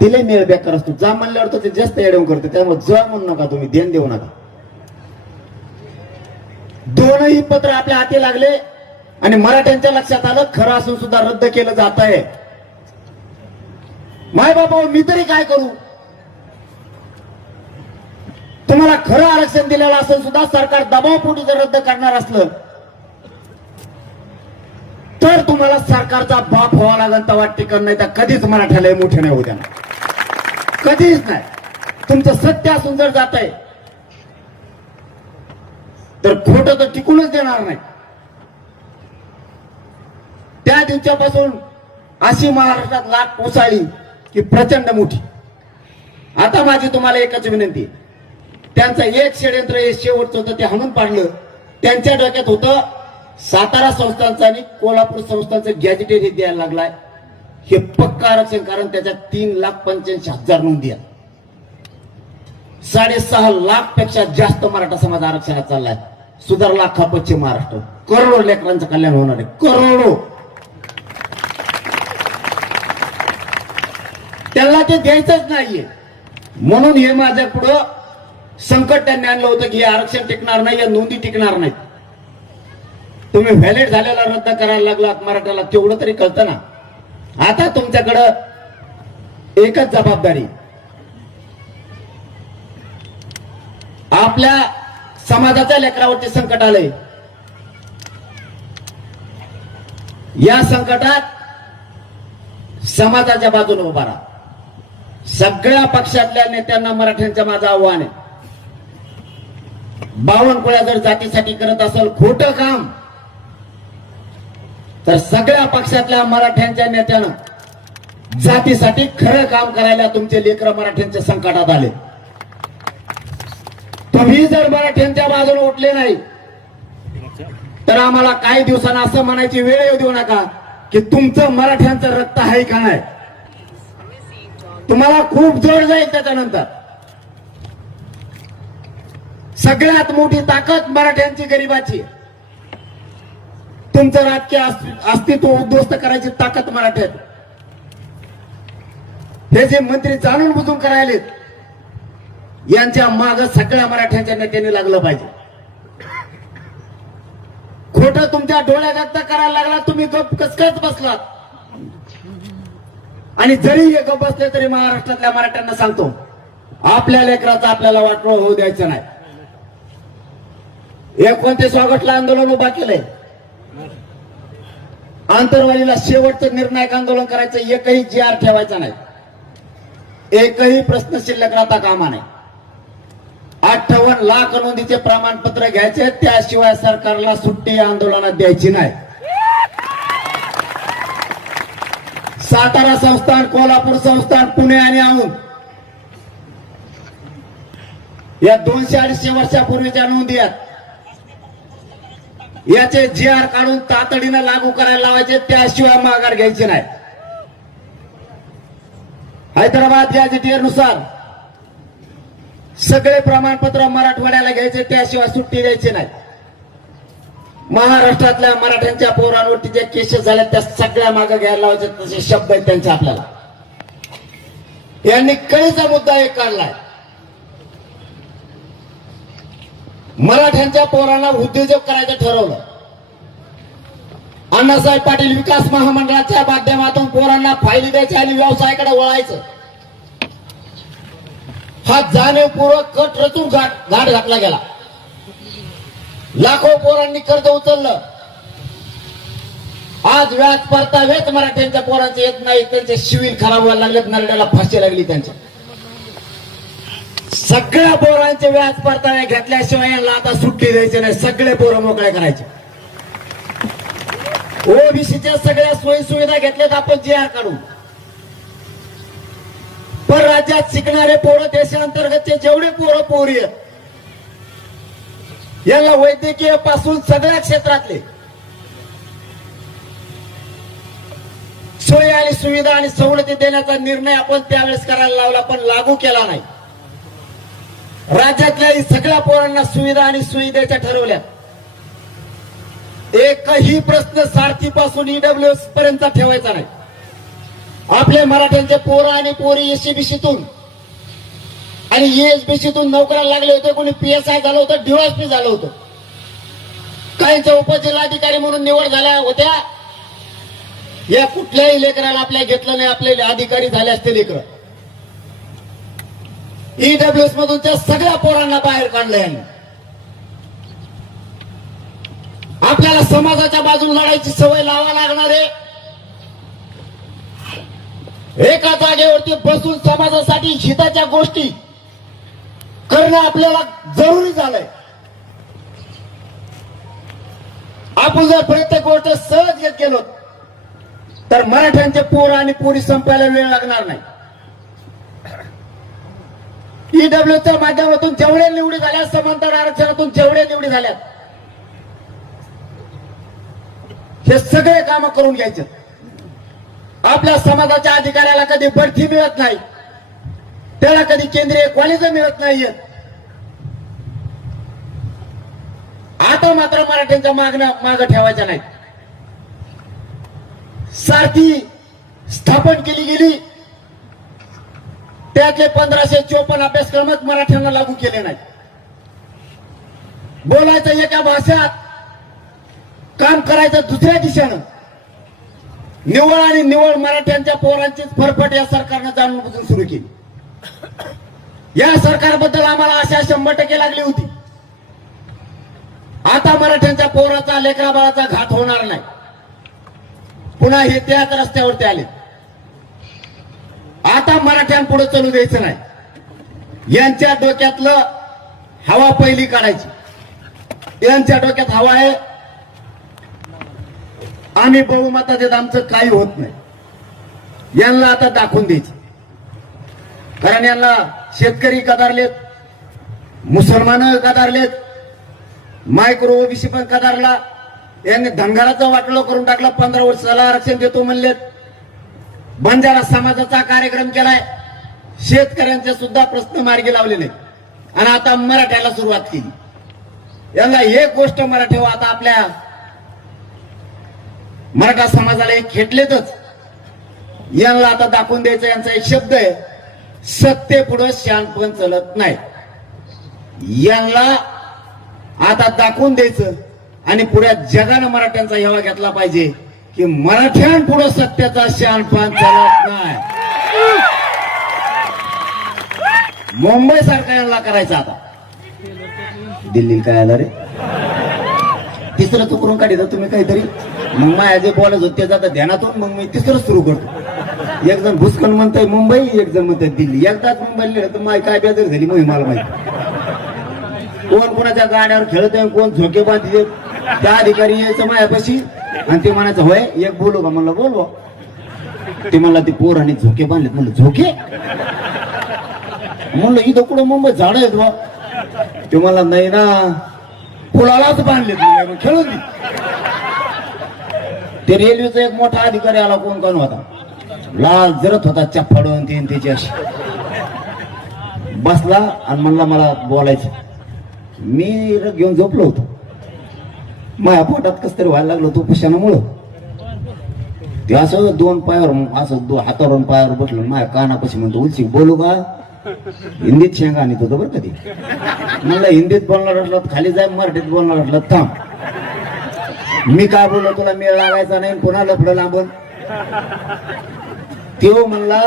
तिला मेळ बेकार असतो. जा म्हणल्यावर तर ते जास्त एडवून करतो. त्यामुळे जा म्हणू नका, तुम्ही ध्यान देऊ नका. दोनही पत्र आपल्या हाती लागले आणि मराठ्यांच्या लक्षात आलं खरं असून सुद्धा रद्द केलं जात आहे. माय बाबा, मी तरी काय करू? तुम्हाला खरं आरक्षण दिलेलं असेल सुद्धा सरकार दबावपोटी जर रद्द करणार असलं तर तुम्हाला सरकारचा बाप व्हावा लागेल. तर वाटते कर, नाही तर कधीच मराठ्याला मोठे नाही होऊ देणार. कधीच नाही. तुमचं सत्य असून जर जात आहे तर खोटं तर टिकूनच देणार नाही. त्या दिवसापासून अशी महाराष्ट्रात लाट कोसळली की प्रचंड मोठी. आता माझी तुम्हाला एकच विनंती, त्यांचं एक षडयंत्र हे शेवटचं होतं ते हाणून पाडलं. त्यांच्या डोक्यात होतं सातारा संस्थांचं आणि कोल्हापूर संस्थांचं गॅजेटेड हे द्यायला लागलाय. हे पक्का आरक्षण, कारण त्याच्यात 3,85,000 नोंदी आहेत. 6.5 लाख पेक्षा जास्त मराठा समाज आरक्षणात चाललाय. सुधारला अख्खा पश्चिम महाराष्ट्र. करोडो लेकरांचं कल्याण होणार आहे, करोडो. त्याला ते द्यायचंच नाहीये. म्हणून हे माझ्या पुढं संकट त्यांनी आणलं होतं की हे आरक्षण टिकणार नाही, या नोंदी टिकणार नाहीत. तुम्ही व्हॅलिड झालेला रद्द करायला लागलात मराठ्याला, तेवढं तरी कळतं ना. आता तुमच्याकडं एकच जबाबदारी, आपल्या समाजाच्या लेकरावरती संकट आलंय. या संकटात समाजाच्या बाजूने उभा राहा. सगळ्या पक्षातल्या नेत्यांना मराठ्यांच्या माझं आव्हान आहे. बावनकुळ्या जर जातीसाठी करत असेल खोटं काम, तर सगळ्या पक्षातल्या मराठ्यांच्या नेत्यानं जातीसाठी खरं काम करायला तुमचे लेकर मराठ्यांच्या संकटात आले. तुम्ही जर मराठ्यांच्या बाजूने उठले नाही तर आम्हाला काही दिवसांना असं म्हणायची वेळ येऊ देऊ नका की तुमचं मराठ्यांचं रक्त आहे का नाही. तुम्हाला खूप जोर जाईल त्याच्यानंतर. सगळ्यात मोठी ताकद मराठ्यांची गरिबाची. तुमचं राजकीय अस्तित्व उद्ध्वस्त करायची ताकद मराठ्यात. हे जे मंत्री जाणून बुजून करायलेत, यांच्या माग सगळ्या मराठ्यांच्या नेत्यांनी लागलं पाहिजे. खोटं तुमच्या डोळ्यात व्यक्त करायला लागला, तुम्ही गप कसकच बसलात. आणि जरी हे गप बसले तरी महाराष्ट्रातल्या मराठ्यांना सांगतो, आपल्या लेकराचं आपल्याला वाटोळं होऊ द्यायचं नाही. 29 ऑगस्टला आंदोलन उभा केलंय. आंतरवालीला शेवटचं निर्णायक आंदोलन करायचं, एकही जी.आर. ठेवायचा नाही, एकही प्रश्न शिल्लक राहता कामा नाही. 58 लाख नोंदीचे प्रमाणपत्र घ्यायचे, त्याशिवाय सरकारला सुट्टी आंदोलनात द्यायची नाही. सातारा संस्थान, कोल्हापूर संस्थान, पुणे आणि औंध या 200-250 वर्षापूर्वीच्या नोंदी आहेत. याचे जी.आर. काढून तातडीनं लागू करायला लावायचे, त्याशिवाय माघार घ्यायची नाही. हैदराबाद गॅझेटियर नुसार सगळे प्रमाणपत्र मराठवाड्याला घ्यायचे, त्याशिवाय सुट्टी द्यायची नाही. महाराष्ट्रातल्या मराठ्यांच्या पोरांवरती जे केसेस झाले त्या सगळ्या मागे घ्यायला लावायचे, तसे शब्द आहेत त्यांचे. आपल्याला यांनी कळीचा मुद्दा एक काढलाय. मराठ्यांच्या पोरांना उद्योजक करायचं ठरवलं. अण्णासाहेब पाटील विकास महामंडळाच्या माध्यमातून पोरांना फायली द्यायची आणि व्यवसायाकडे वळायचं, हा जाणीवपूर्वक कट रचून घाट घातला गेला. लाखो पोरांनी कर्ज उचललं. आज व्याज परतावेच मराठ्यांच्या पोरांचे येत नाही, त्यांचे सिव्हिल खराब व्हायला लागलेत, नरड्याला फाशी लागली त्यांच्या. सगळ्या पोरांचे व्याज परतावे घेतल्याशिवाय यांना आता सुट्टी द्यायची नाही, सगळे पोरं मोकळे करायचे. ओबीसीच्या सगळ्या सोयी सुविधा घेतल्यात आपण जी.आर. काढून. पण राज्यात शिकणारे पोरं, देशांतर्गतचे जेवढे पोरं पोरी आहेत, याला वैद्यकीय पासून सगळ्या क्षेत्रातले सोयी आणि सुविधा आणि सवलती देण्याचा निर्णय आपण त्यावेळेस करायला लावला, पण लागू केला नाही. राज्यातल्या सगळ्या पोरांना सुविधा आणि सोयी द्यायच्या ठरवल्या. एकही प्रश्न सारथीपासून ईडब्ल्यूएस पर्यंत ठेवायचा नाही. आपले मराठ्यांचे पोरं आणि पोरी एससीबीसीतून आणि ईएसबीसीतून नोकऱ्याला लागले होते. कोणी पीएसआय झालं होतं, डीवायएसपी झालं होतं, काहींच्या उपजिल्हाधिकारी म्हणून निवड झाल्या होत्या. या कुठल्याही लेकराला आपल्या घेतलं नाही, आपले अधिकारी झाले असते लेकर. ईडब्ल्यूएस मधून त्या सगळ्या पोरांना बाहेर काढलं यांनी. आपल्याला समाजाच्या बाजूने लढायची सवय लावा लागणार आहे. एका जागेवरती बसून समाजासाठी हिताच्या गोष्टी करणं आपल्याला जरुरी झालंय. आपण जर प्रत्येक गोष्ट सहज घेत गेलो तर मराठ्यांचे पोरं आणि पोरी संपायला वेळ लागणार नाही. ईडब्ल्यूच्या माध्यमातून जेवढे निवडी झाल्या, समांतर आरक्षणातून जेवढे निवडी झाल्या, हे सगळे काम करून घ्यायचे. आपल्या समाजाच्या अधिकाऱ्याला कधी बढती मिळत नाही, त्याला कधी केंद्रीय कॉलेज मिळत नाहीये. आता मात्र मराठ्यांच्या मागण्या मागे ठेवायच्या नाहीत. सारथी स्थापन केली गेली, त्यातले 1554 अभ्यासक्रमच मराठ्यांना लागू केले नाहीत. बोलायचं एका भाषेत, काम करायचं दुसऱ्या दिशेनं. निवळ आणि निवळ मराठ्यांच्या पोरांचीच फरफट या सरकारनं जाणून बुजून सुरू केली. या सरकारबद्दल आम्हाला आशा 100% लागली होती. आता मराठ्यांच्या पोराचा लेकराबाळाचा घात होणार नाही. पुन्हा हे त्याच रस्त्यावरती आले. आता मराठ्यांपुढे चालू द्यायचं नाही. यांच्या डोक्यातलं हवा पहिली काढायची. यांच्या डोक्यात हवा आहे आम्ही बहुमतात येत, आमचं काही होत नाही. यांना आता दाखवून द्यायचं. कारण यांना शेतकरी कदारलेत, मुसलमान कदारलेत, मायक्रो ओबीसी पण कदारला. यांनी धनगराचं वाटलं करून टाकलं. 15 वर्षाला आरक्षण देतो म्हणलेत. बंजारा समाजाचा कार्यक्रम केलाय. शेतकऱ्यांचे सुद्धा प्रश्न मार्गी लावले नाही. आणि आता मराठ्याला सुरुवात केली. यांना एक गोष्ट मराठी आता आपल्या मराठा समाजाला एक खेटलेतच. यांना आता दाखवून द्यायचं. यांचा एक शब्द आहे, सत्तेपुढं शहाणपण चलत नाही. यांना आता दाखवून द्यायचं आणि पुऱ्या जगानं मराठ्यांचा हेवा घेतला पाहिजे की मराठ्यांपुढं सत्याचा शहाणपण चालत नाही. मुंबई सारखा यांना करायचं. आता दिल्लीला काय आला रे, तिसरं चुकरून काढित तुम्ही काहीतरी. मग माझ्या जे बोलत होते जाता ध्यानातून, मग मी तिसरं सुरू करतो. एक जण भुसकन म्हणतोय मुंबई, एक जण म्हणतोय दिल्ली. एकदाच मुंबईला लिहिलं तर माय काय बेजार झाली मग मला माहिती. कोण कोणाच्या गाड्यावर खेळतोय, कोण झोके बांधले. त्या अधिकारी यायचं मायापाशी आणि ते म्हणायचं होय एक बोलू का. म्हणलं बोलवा. ते म्हणला ते पोर आणि झोके बांधलेत. म्हणलं झोके. म्हणलं इथं कुठं मुंबईत झाड आहेत बा. ते मला नाही ना, पुलालाच बांधलेत. मग खेळून दे. ते रेल्वेचा एक मोठा अधिकारी आला. कोण कोण होता, लाल जरत होता, चप्पाडून तीन त्याची अशी बसला आणि म्हणला मला बोलायचं. मी घेऊन झोपलो होतो. माझ्या पोटात कस तरी व्हायला लागलो तो पुशानामुळं. ते असं दोन पायावर असं हातावरून पायावर बसलो. माझ्या कानापाशी म्हणतो उलशी बोलू का. हिंदीत शेंगा आणत होतो बरं कधी. म्हणलं हिंदीत बोलणार असलं खाली जाय, मराठीत बोलणार असलं थांब. मी काय बोललो तुला मेळ लागायचा नाही, पुन्हा लफडं लांबून. तो म्हणला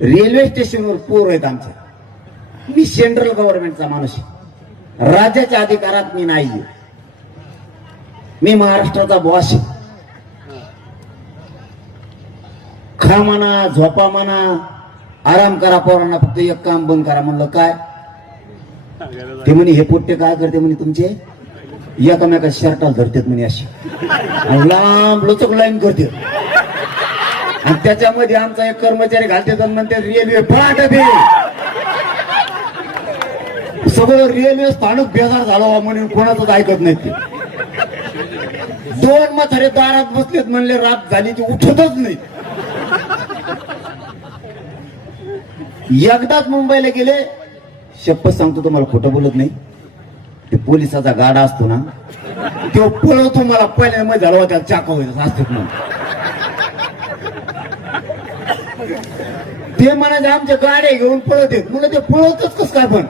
रेल्वे स्टेशनवर पोर आहेत आमच्या. मी सेंट्रल गव्हर्नमेंटचा माणूस आहे, राज्याच्या अधिकारात मी नाहीये. मी महाराष्ट्राचा बॉस आहे. खा म्हणा, झोपा म्हणा, आराम करा, पोरांना फक्त एक काम बंद करा. म्हणलं काय. ते म्हणे हे पोट्टे काय करते म्हणे तुमचे, एकामेका शर्टाला धरतात म्हणे अशी आणि लांब लचक लाईन करते. आणि त्याच्यामध्ये आमचा एक कर्मचारी घालते म्हणते रेल्वे फळाटबे. सगळं रेल्वे स्थानक बेजार झालं म्हणून कोणाचंच ऐकत नाही. ते 2 म्हातारे दारात बसलेत म्हणले रात झाली ती उठतच नाही. एकदाच मुंबईला गेले, शपथ सांगतो तुम्हाला खोटं बोलत नाही. ते पोलिसाचा गाडा असतो ना, तो पळवतो मला पहिल्या मध्ये झाला त्याला चाकवायचं असतात म्हणून. ते म्हणायचे आमच्या गाड्या घेऊन पळवते. मला ते पळवतच कस काय पण.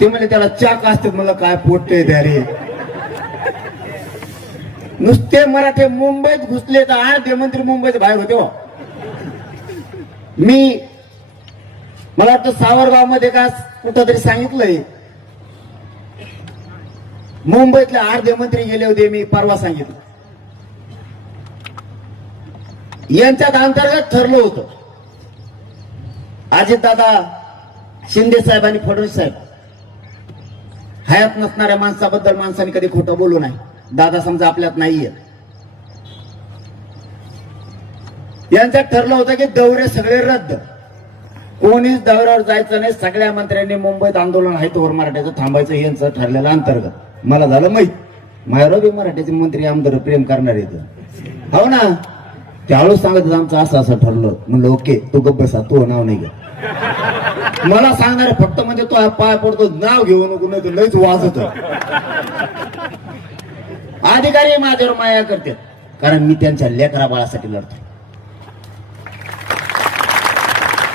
ते म्हणजे त्याला चाक असतात. मला काय पोटते त्या रे. नुसते मराठे मुंबईत घुसले तर 8 मंत्री मुंबईत बाहेर होते. मला वाटतं सावरगाव मध्ये का कुठं तरी सांगितलंय, मुंबईतले 8 मंत्री गेले होते. मी परवा सांगितलं. यांच्यात अंतर्गत ठरलं होतं, अजितदादा, शिंदे साहेब आणि फडणवीस साहेब हयात नसणाऱ्या माणसाबद्दल माणसाने कधी खोटं बोलू नाही. दादा समजा आपल्यात नाहीये. यांच्यात ठरलं होतं की दौरे सगळे रद्द, कोणीच दौऱ्यावर जायचं नाही. सगळ्या मंत्र्यांनी मुंबईत आंदोलन आहे तोवर मराठ्याचं थांबायचं यांचं ठरलेलं अंतर्गत. मला झालं माहित, माझ्यावर मराठ्याचे मंत्री आमदार प्रेम करणार येतं. हो ना, त्यावेळेस सांगत होता, आमचं असं असं ठरलं. म्हणलं ओके, तू गप्प बसा, तू नाव नाही घे. मला सांगणार फक्त म्हणजे तो पाय पडतो, नाव घेऊ नको, नाही तर लयच वाजत. अधिकारी माझ्यावर माया करते, कारण मी त्यांच्या लेकरा बाळासाठी लढतो.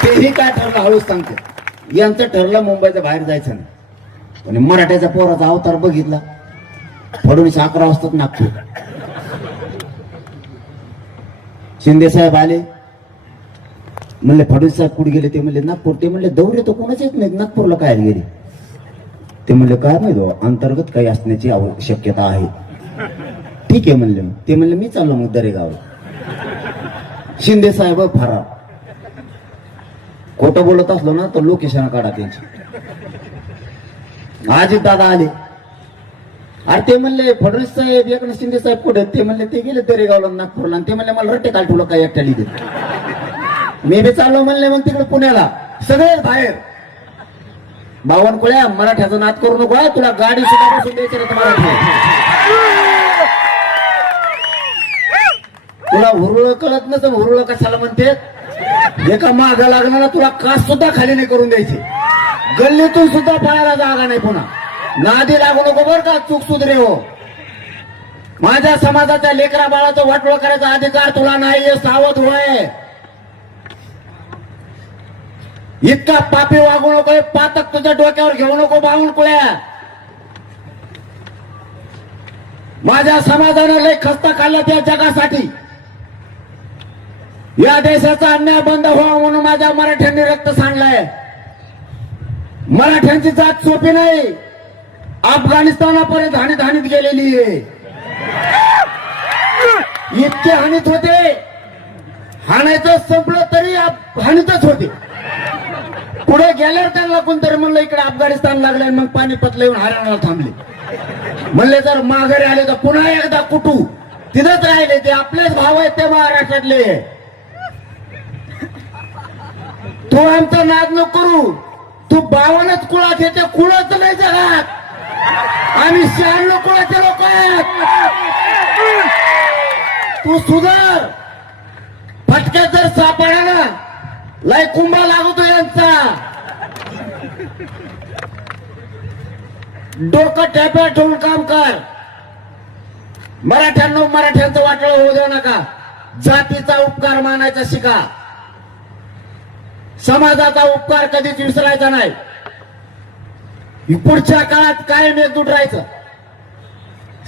तेही काय ठरलं हळूच सांगते. यांचं ठरलं मुंबईच्या बाहेर जायचं नाही, पण मराठ्याच्या पोराचा अवतार बघितला. फडणवीस 11 वाजताच नागपूर. शिंदे साहेब आले, म्हणले फडणवीस साहेब कुठे गेले? ते म्हणले नागपूर. ते म्हणले दौरे तर कोणाच येत नाही, नागपूरला काय गेले? ते म्हणले काय माहिती, अंतर्गत काही असण्याची शक्यता आहे. ठीक आहे म्हणले. ते म्हणले मी चाललो मग दरेगावला. शिंदे साहेब फरार. खोटं बोलत असलो ना तर लोकेशन काढा त्यांची. अजित दादा आले, अरे ते म्हणले फडणवीस साहेब एकनाथ शिंदे साहेब कुठे? ते म्हणले ते गेले दरेगावला नागपूरला. आणि ते म्हणले मला रट्टे काल ठेवलं काय एकट्या लिहित. मी बी चाललो म्हणले मग तिकडे पुण्याला. सगळे बाहेर. बावनकुळ्या, मराठ्याचा नाद करू नको, तुला गाडी सुद्धा बसून द्यायची ना तुला हुरळ कळत नसेल, हुरळ कशाला म्हणते? एका माग लागणार तुला कास सुद्धा खाली नाही करून द्यायची. गल्लीतून सुद्धा पायाला जागा नाही. पुन्हा नादी लागू नको बर का, चूक सुधरे हो. माझ्या समाजाच्या लेकरा बाळाचं वाटोळ करायचा अधिकार तुला नाहीये, सावध होय. इतका पापी वागू नको, पातक तुझ्या डोक्यावर घेऊ नको बावनकुळ्या. माझ्या समाजानं लय खस्ता खाल्ला त्या जगासाठी. या देशाचा अन्याय बंद व्हावा म्हणून माझ्या मराठ्यांनी रक्त सांडलंय. मराठ्यांची जात सोपी नाही. अफगाणिस्तानापर्यंत हानीत गेलेली आहे. इतके हानीत होते, हाणायचं संपलं तरी हानीतच होते. पुढे गेल्यावर त्यांना कोणतरी म्हणलं इकडे अफगाणिस्तान लागलंय, मग पानिपतला येऊन हरियाणाला थांबले. म्हणले जर माघारी आले तर पुन्हा एकदा कुटू. तिथंच राहिले. ते आपलेच भाव आहेत ते महाराष्ट्रातले. तू आमचा नाद न करू. तू 52च कुळात येते, कुळाच नाही जगात. आम्ही 96 कुळाचे लोक आहेत. तू सुधार. फटक्यात जर सापडा ना लाई कुंभा लागतो यांचा. डोकं टॅप्या ठेवून काम कर. मराठ्यांचं वाटोळं होऊ देऊ नका. जातीचा उपकार मानायचा शिका. समाजाचा उपकार कधीच विसरायचा नाही. पुढच्या काळात कायम एकजूट राहायचं.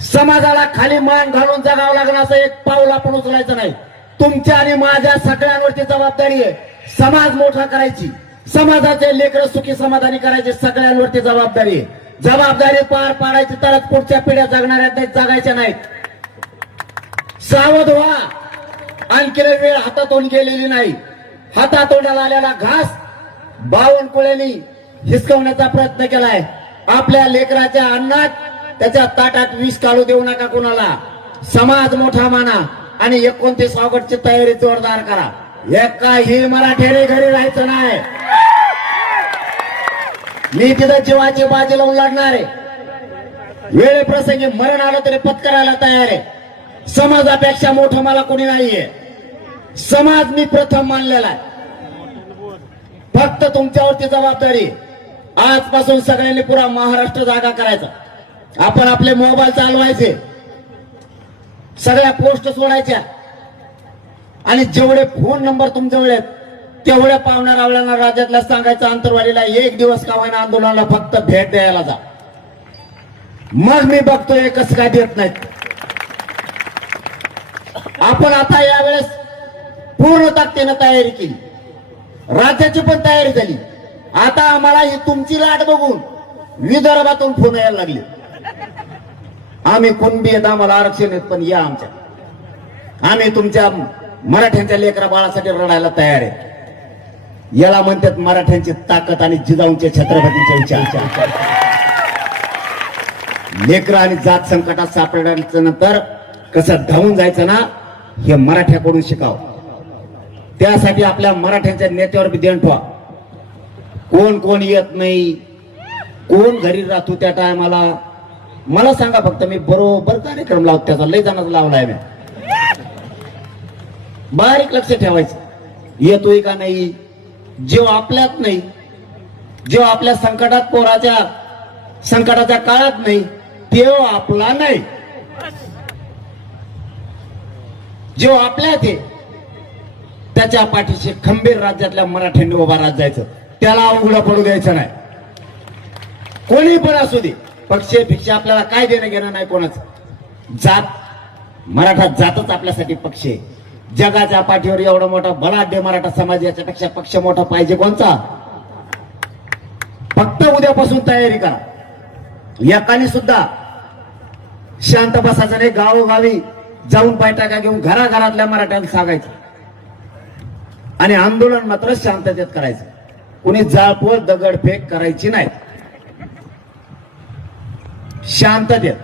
समाजाला खाली मान घालून जगावं लागणार असं एक पाऊल आपण उचलायचं नाही. तुमच्या आणि माझ्या सगळ्यांवरती जबाबदारी आहे. समाज मोठा करायची, समाजाचे लेकरं सुखी समाधानी करायचे, सगळ्यांवरती जबाबदारी आहे. जबाबदारी पार पाडायची तरच पुढच्या पिढ्या जगणाऱ्या नाहीत, जगायच्या नाहीत. सावध व्हा. आणखी वेळ हातातून गेलेली नाही. हातातोंडाला आलेला घास बावनकुळ्यांनी हिसकवण्याचा प्रयत्न केलाय. आपल्या लेकराच्या अन्नात, त्याच्या ताटात विष काढू देऊ नका कुणाला. समाज मोठा माना आणि 29 ऑगस्टची तयारी जोरदार करा. एकाही मराठ्याने घरी राहायचं नाही. मी तिथं जीवाची बाजी लावून लढणार आहे. वेळेप्रसंगी मरण आलं तरी पत्करायला तयार आहे. समाजापेक्षा मोठं मला कोणी नाहीये. समाज मी प्रथम मानलेला आहे. फक्त तुमच्यावरती जबाबदारी. आजपासून सगळ्यांनी पुरा महाराष्ट्र जागा करायचा. आपण आपले मोबाईल चालवायचे, सगळ्या पोस्ट सोडायच्या आणि जेवढे फोन नंबर तुमच्याजवळ आहेत तेवढ्या पाहुण्या रावळ्यांना राज्यातल्या सांगायचं अंतरवालीला एक दिवस का होईना आंदोलनाला फक्त भेट द्यायला जा. मग मी बघतोय कसं काय देत नाहीत. आपण आता यावेळेस पूर्ण ताकदीनं तयारी केली. राज्याची पण तयारी झाली. आता आम्हाला ही तुमची लाट बघून विदर्भातून फोन यायला लागले. आम्ही कुणबी आहेत, आम्हाला आरक्षण आहेत, पण या आमच्या. आम्ही तुमच्या मराठ्यांच्या लेकरा बाळासाठी रडायला तयार आहे. याला म्हणतात मराठ्यांची ताकद आणि जिजाऊंच्या छत्रपतींच्या विचार. लेकरं आणि जात संकटात सापडल्याच्या नंतर कसं धावून जायचं ना, हे मराठ्याकडून शिकावं. त्यासाठी आपल्या मराठ्यांच्या नेत्यावर बी ध्यान ठेवा. कोण कोण येत नाही, कोण घरी राहतो त्या टायमाला मला सांगा फक्त. मी बरोबर कार्यक्रम लावतो. त्याचा लय जणांचा लावलाय मी. बारीक लक्ष ठेवायचं, येतोय का नाही. जीव आपल्यात नाही, जीव आपल्या संकटात पोराच्या संकटाच्या काळात नाही, तेव आपला नाही. जीव आपल्यात आहे, त्याच्या पाठीशी खंबीर राज्यातल्या मराठ्यांनी उभा राहत जायचं, त्याला उघडं पडू द्यायचं नाही. कोणी पण असू दे, पक्ष भिक्ष आपल्याला काय देणं घेणं नाही कोणाचं. जात, मराठा जातच आपल्यासाठी पक्ष आहे. जगाच्या पाठीवर एवढा मोठा बलाढ्य मराठा समाज, याच्यापेक्षा पक्ष मोठा पाहिजे कोणचा. फक्त उद्यापासून तयारी करा. एकाने सुद्धा शांत बसायचं नाही, गावोगावी जाऊन पायटाका घेऊन घराघरातल्या मराठ्यांना सांगायचं आणि आंदोलन मात्र शांततेत करायचं. कुणी जाळपोळ दगडफेक करायची नाही, शांततेत.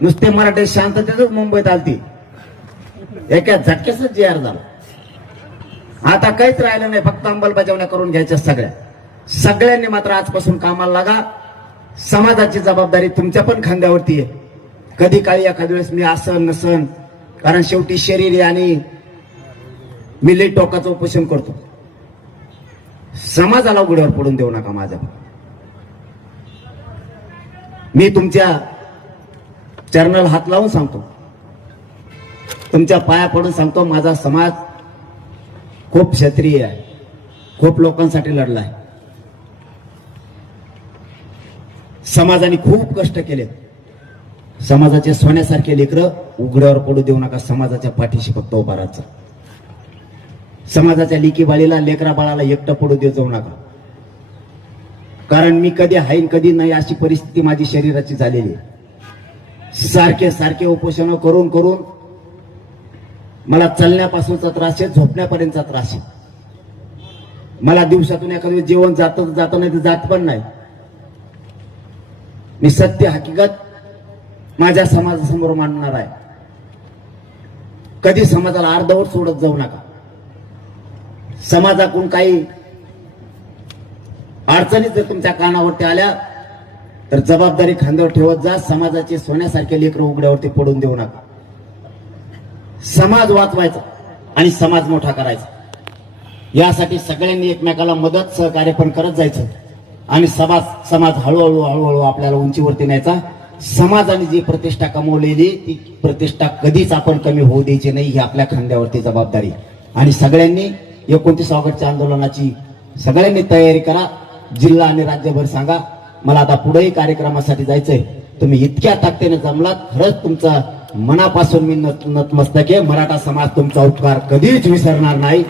नुसते मराठे शांततेतच मुंबईत आलती, एका झटक्याच जे झाला. आता काहीच राहिलं नाही, फक्त अंमलबजावण्या करून घ्यायच्या सगळ्या. सगळ्यांनी मात्र आजपासून कामाला लागा. समाजाची जबाबदारी तुमच्या पण खांद्यावरती आहे. कधी काळी एखाद्या वेळेस मी आसन नसन, कारण शेवटी शरीर आहे आणि मी लई टोकाचं उपोषण करतो. समाजाला उघड्यावर पडून देऊ नका माझ्या. मी तुमच्या चरणाला हात लावून सांगतो, तुमच्या पाया पडून सांगतो, माझा समाज खूप क्षत्रिय आहे, खूप लोकांसाठी लढला आहे. समाजाने खूप कष्ट केले. समाजाचे सोन्यासारखे लेकरं उघड्यावर पडू देऊ नका. समाजाच्या पाठीशी फक्त उभा राहायचं. समाजाच्या लिकी बाळीला, लेकरा बाळाला एकटं पडू देऊ जाऊ नका. कारण मी कधी हाईन कधी नाही अशी परिस्थिती माझी शरीराची झालेली आहे. सारखे सारखे उपोषण करून करून मला चालण्यापासूनचा त्रास आहे, झोपण्यापर्यंतचा त्रास आहे. मला दिवसातून एखाद्या जेवण जात नाही तर जात पण नाही. मी सत्य हकीकत माझ्या समाजासमोर मांडणार आहे. कधी समाजाला अर्धवट सोडत जाऊ नका. समाजाकडून काही अडचणी जर तुमच्या कानावरती आल्या तर जबाबदारी खांद्यावर ठेवत जा. समाजाचे सोन्यासारखे लेकरं उघड्यावरती पडून देऊ नका. समाज वाचवायचा आणि समाज मोठा करायचा, यासाठी सगळ्यांनी एकमेकाला मदत सहकार्य पण करत जायचं आणि समाज हळूहळू हळूहळू आपल्याला उंचीवरती न्यायचा. समाजाने जी प्रतिष्ठा कमवलेली ती प्रतिष्ठा कधीच आपण कमी होऊ द्यायची नाही, ही आपल्या खांद्यावरती जबाबदारी. आणि सगळ्यांनी 29 ऑगस्टच्या आंदोलनाची सगळ्यांनी तयारी करा. जिल्हा आणि राज्यभर सांगा मला आता पुढेही कार्यक्रमासाठी जायचंय. तुम्ही इतक्या ताकदीने जमलात, खरंच तुमचा मनापासून मी नतमस्तक आहे. मराठा समाज तुमचा उपकार कधीच विसरणार नाही.